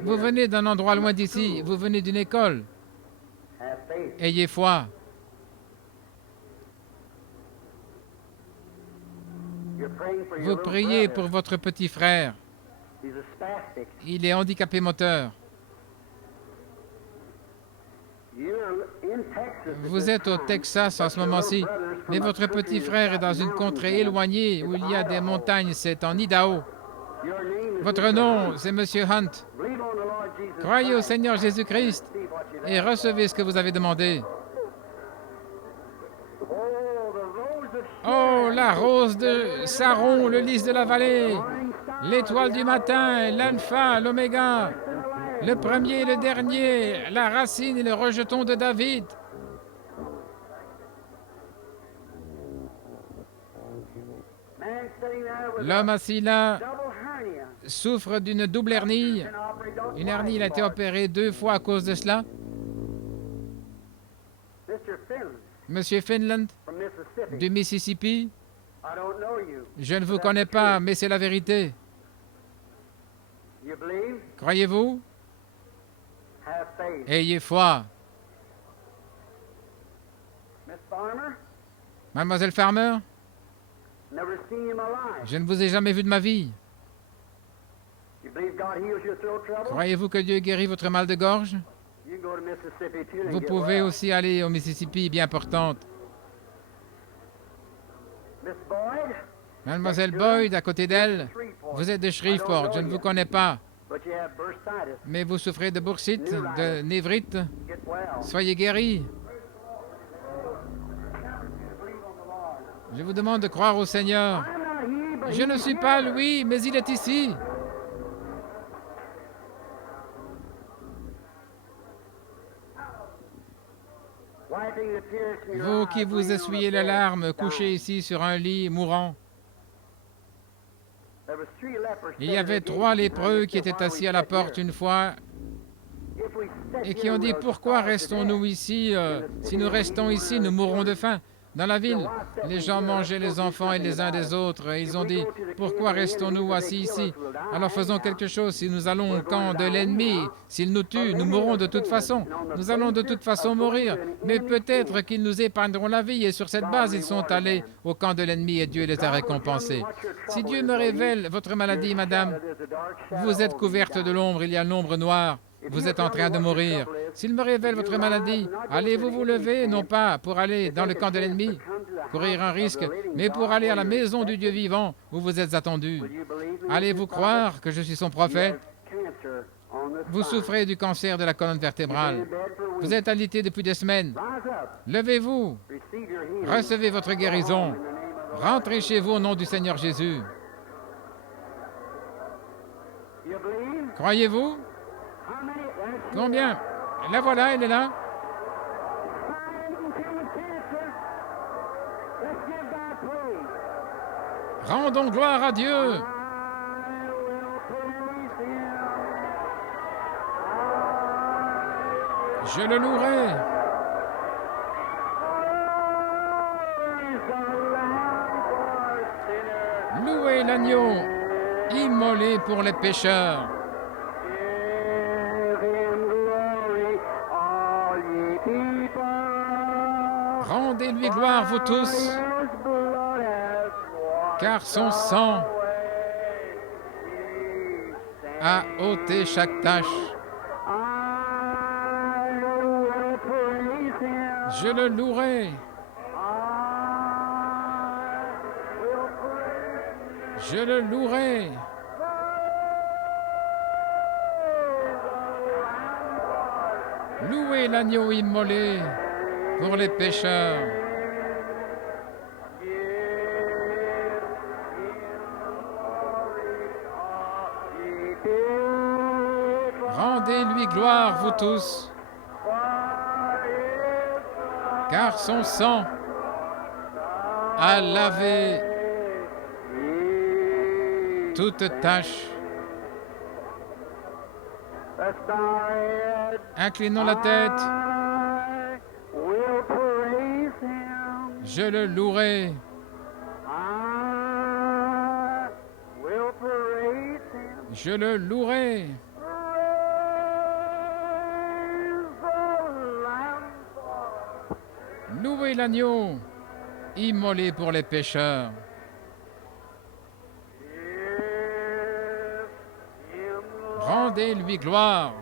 Vous venez d'un endroit loin d'ici. Vous venez d'une école. Ayez foi. Vous priez pour votre petit frère. Il est handicapé moteur. Vous êtes au Texas en ce moment-ci, mais votre petit frère est dans une contrée éloignée où il y a des montagnes, c'est en Idaho. Votre nom, c'est Monsieur Hunt. Croyez au Seigneur Jésus-Christ et recevez ce que vous avez demandé. Oh, la rose de Saron, le lys de la vallée, l'étoile du matin, l'alpha, l'oméga, le premier et le dernier, la racine et le rejeton de David. L'homme assis là souffre d'une double hernie. Une hernie, il a été opéré 2 fois à cause de cela. Monsieur Finland, du Mississippi, je ne vous connais pas, mais c'est la vérité. Croyez-vous? Ayez foi. Mademoiselle Farmer, je ne vous ai jamais vu de ma vie. Croyez-vous que Dieu guérit votre mal de gorge? Vous pouvez aussi aller au Mississippi, bien portante. Mademoiselle Boyd, à côté d'elle, vous êtes de Shreveport, je ne vous connais pas. Mais vous souffrez de boursite, de névrite. Soyez guéris. Je vous demande de croire au Seigneur. Je ne suis pas lui, mais il est ici. Vous qui vous essuyez les larmes, couché ici sur un lit mourant. Il y avait 3 lépreux qui étaient assis à la porte une fois et qui ont dit « Pourquoi restons-nous ici? Si nous restons ici, nous mourrons de faim. » Dans la ville, les gens mangeaient les enfants et les uns des autres. Et ils ont dit « Pourquoi restons-nous assis ici? Alors faisons quelque chose. Si nous allons au camp de l'ennemi, s'il nous tue, nous mourrons de toute façon. Nous allons de toute façon mourir. Mais peut-être qu'ils nous épargneront la vie. » Et sur cette base, ils sont allés au camp de l'ennemi et Dieu les a récompensés. Si Dieu me révèle votre maladie, madame, vous êtes couverte de l'ombre, il y a l'ombre noire. Vous êtes en train de mourir. S'il me révèle votre maladie, allez-vous vous lever, non pas pour aller dans le camp de l'ennemi, courir un risque, mais pour aller à la maison du Dieu vivant où vous êtes attendu. Allez-vous croire que je suis son prophète? Vous souffrez du cancer de la colonne vertébrale. Vous êtes alité depuis des semaines. Levez-vous. Recevez votre guérison. Rentrez chez vous au nom du Seigneur Jésus. Croyez-vous? Combien? La voilà, elle est là. Rendons gloire à Dieu. Je le louerai. Louez l'agneau, immolé pour les pécheurs. Rendez-lui gloire, vous tous, car son sang a ôté chaque tache. Je le louerai. Je le louerai. Louez l'agneau immolé pour les pécheurs. Rendez-lui gloire, vous tous, car son sang a lavé toute tache. Inclinons la tête. Je le louerai. Je le louerai. Louez l'agneau, immolé pour les pécheurs. Rendez-lui gloire.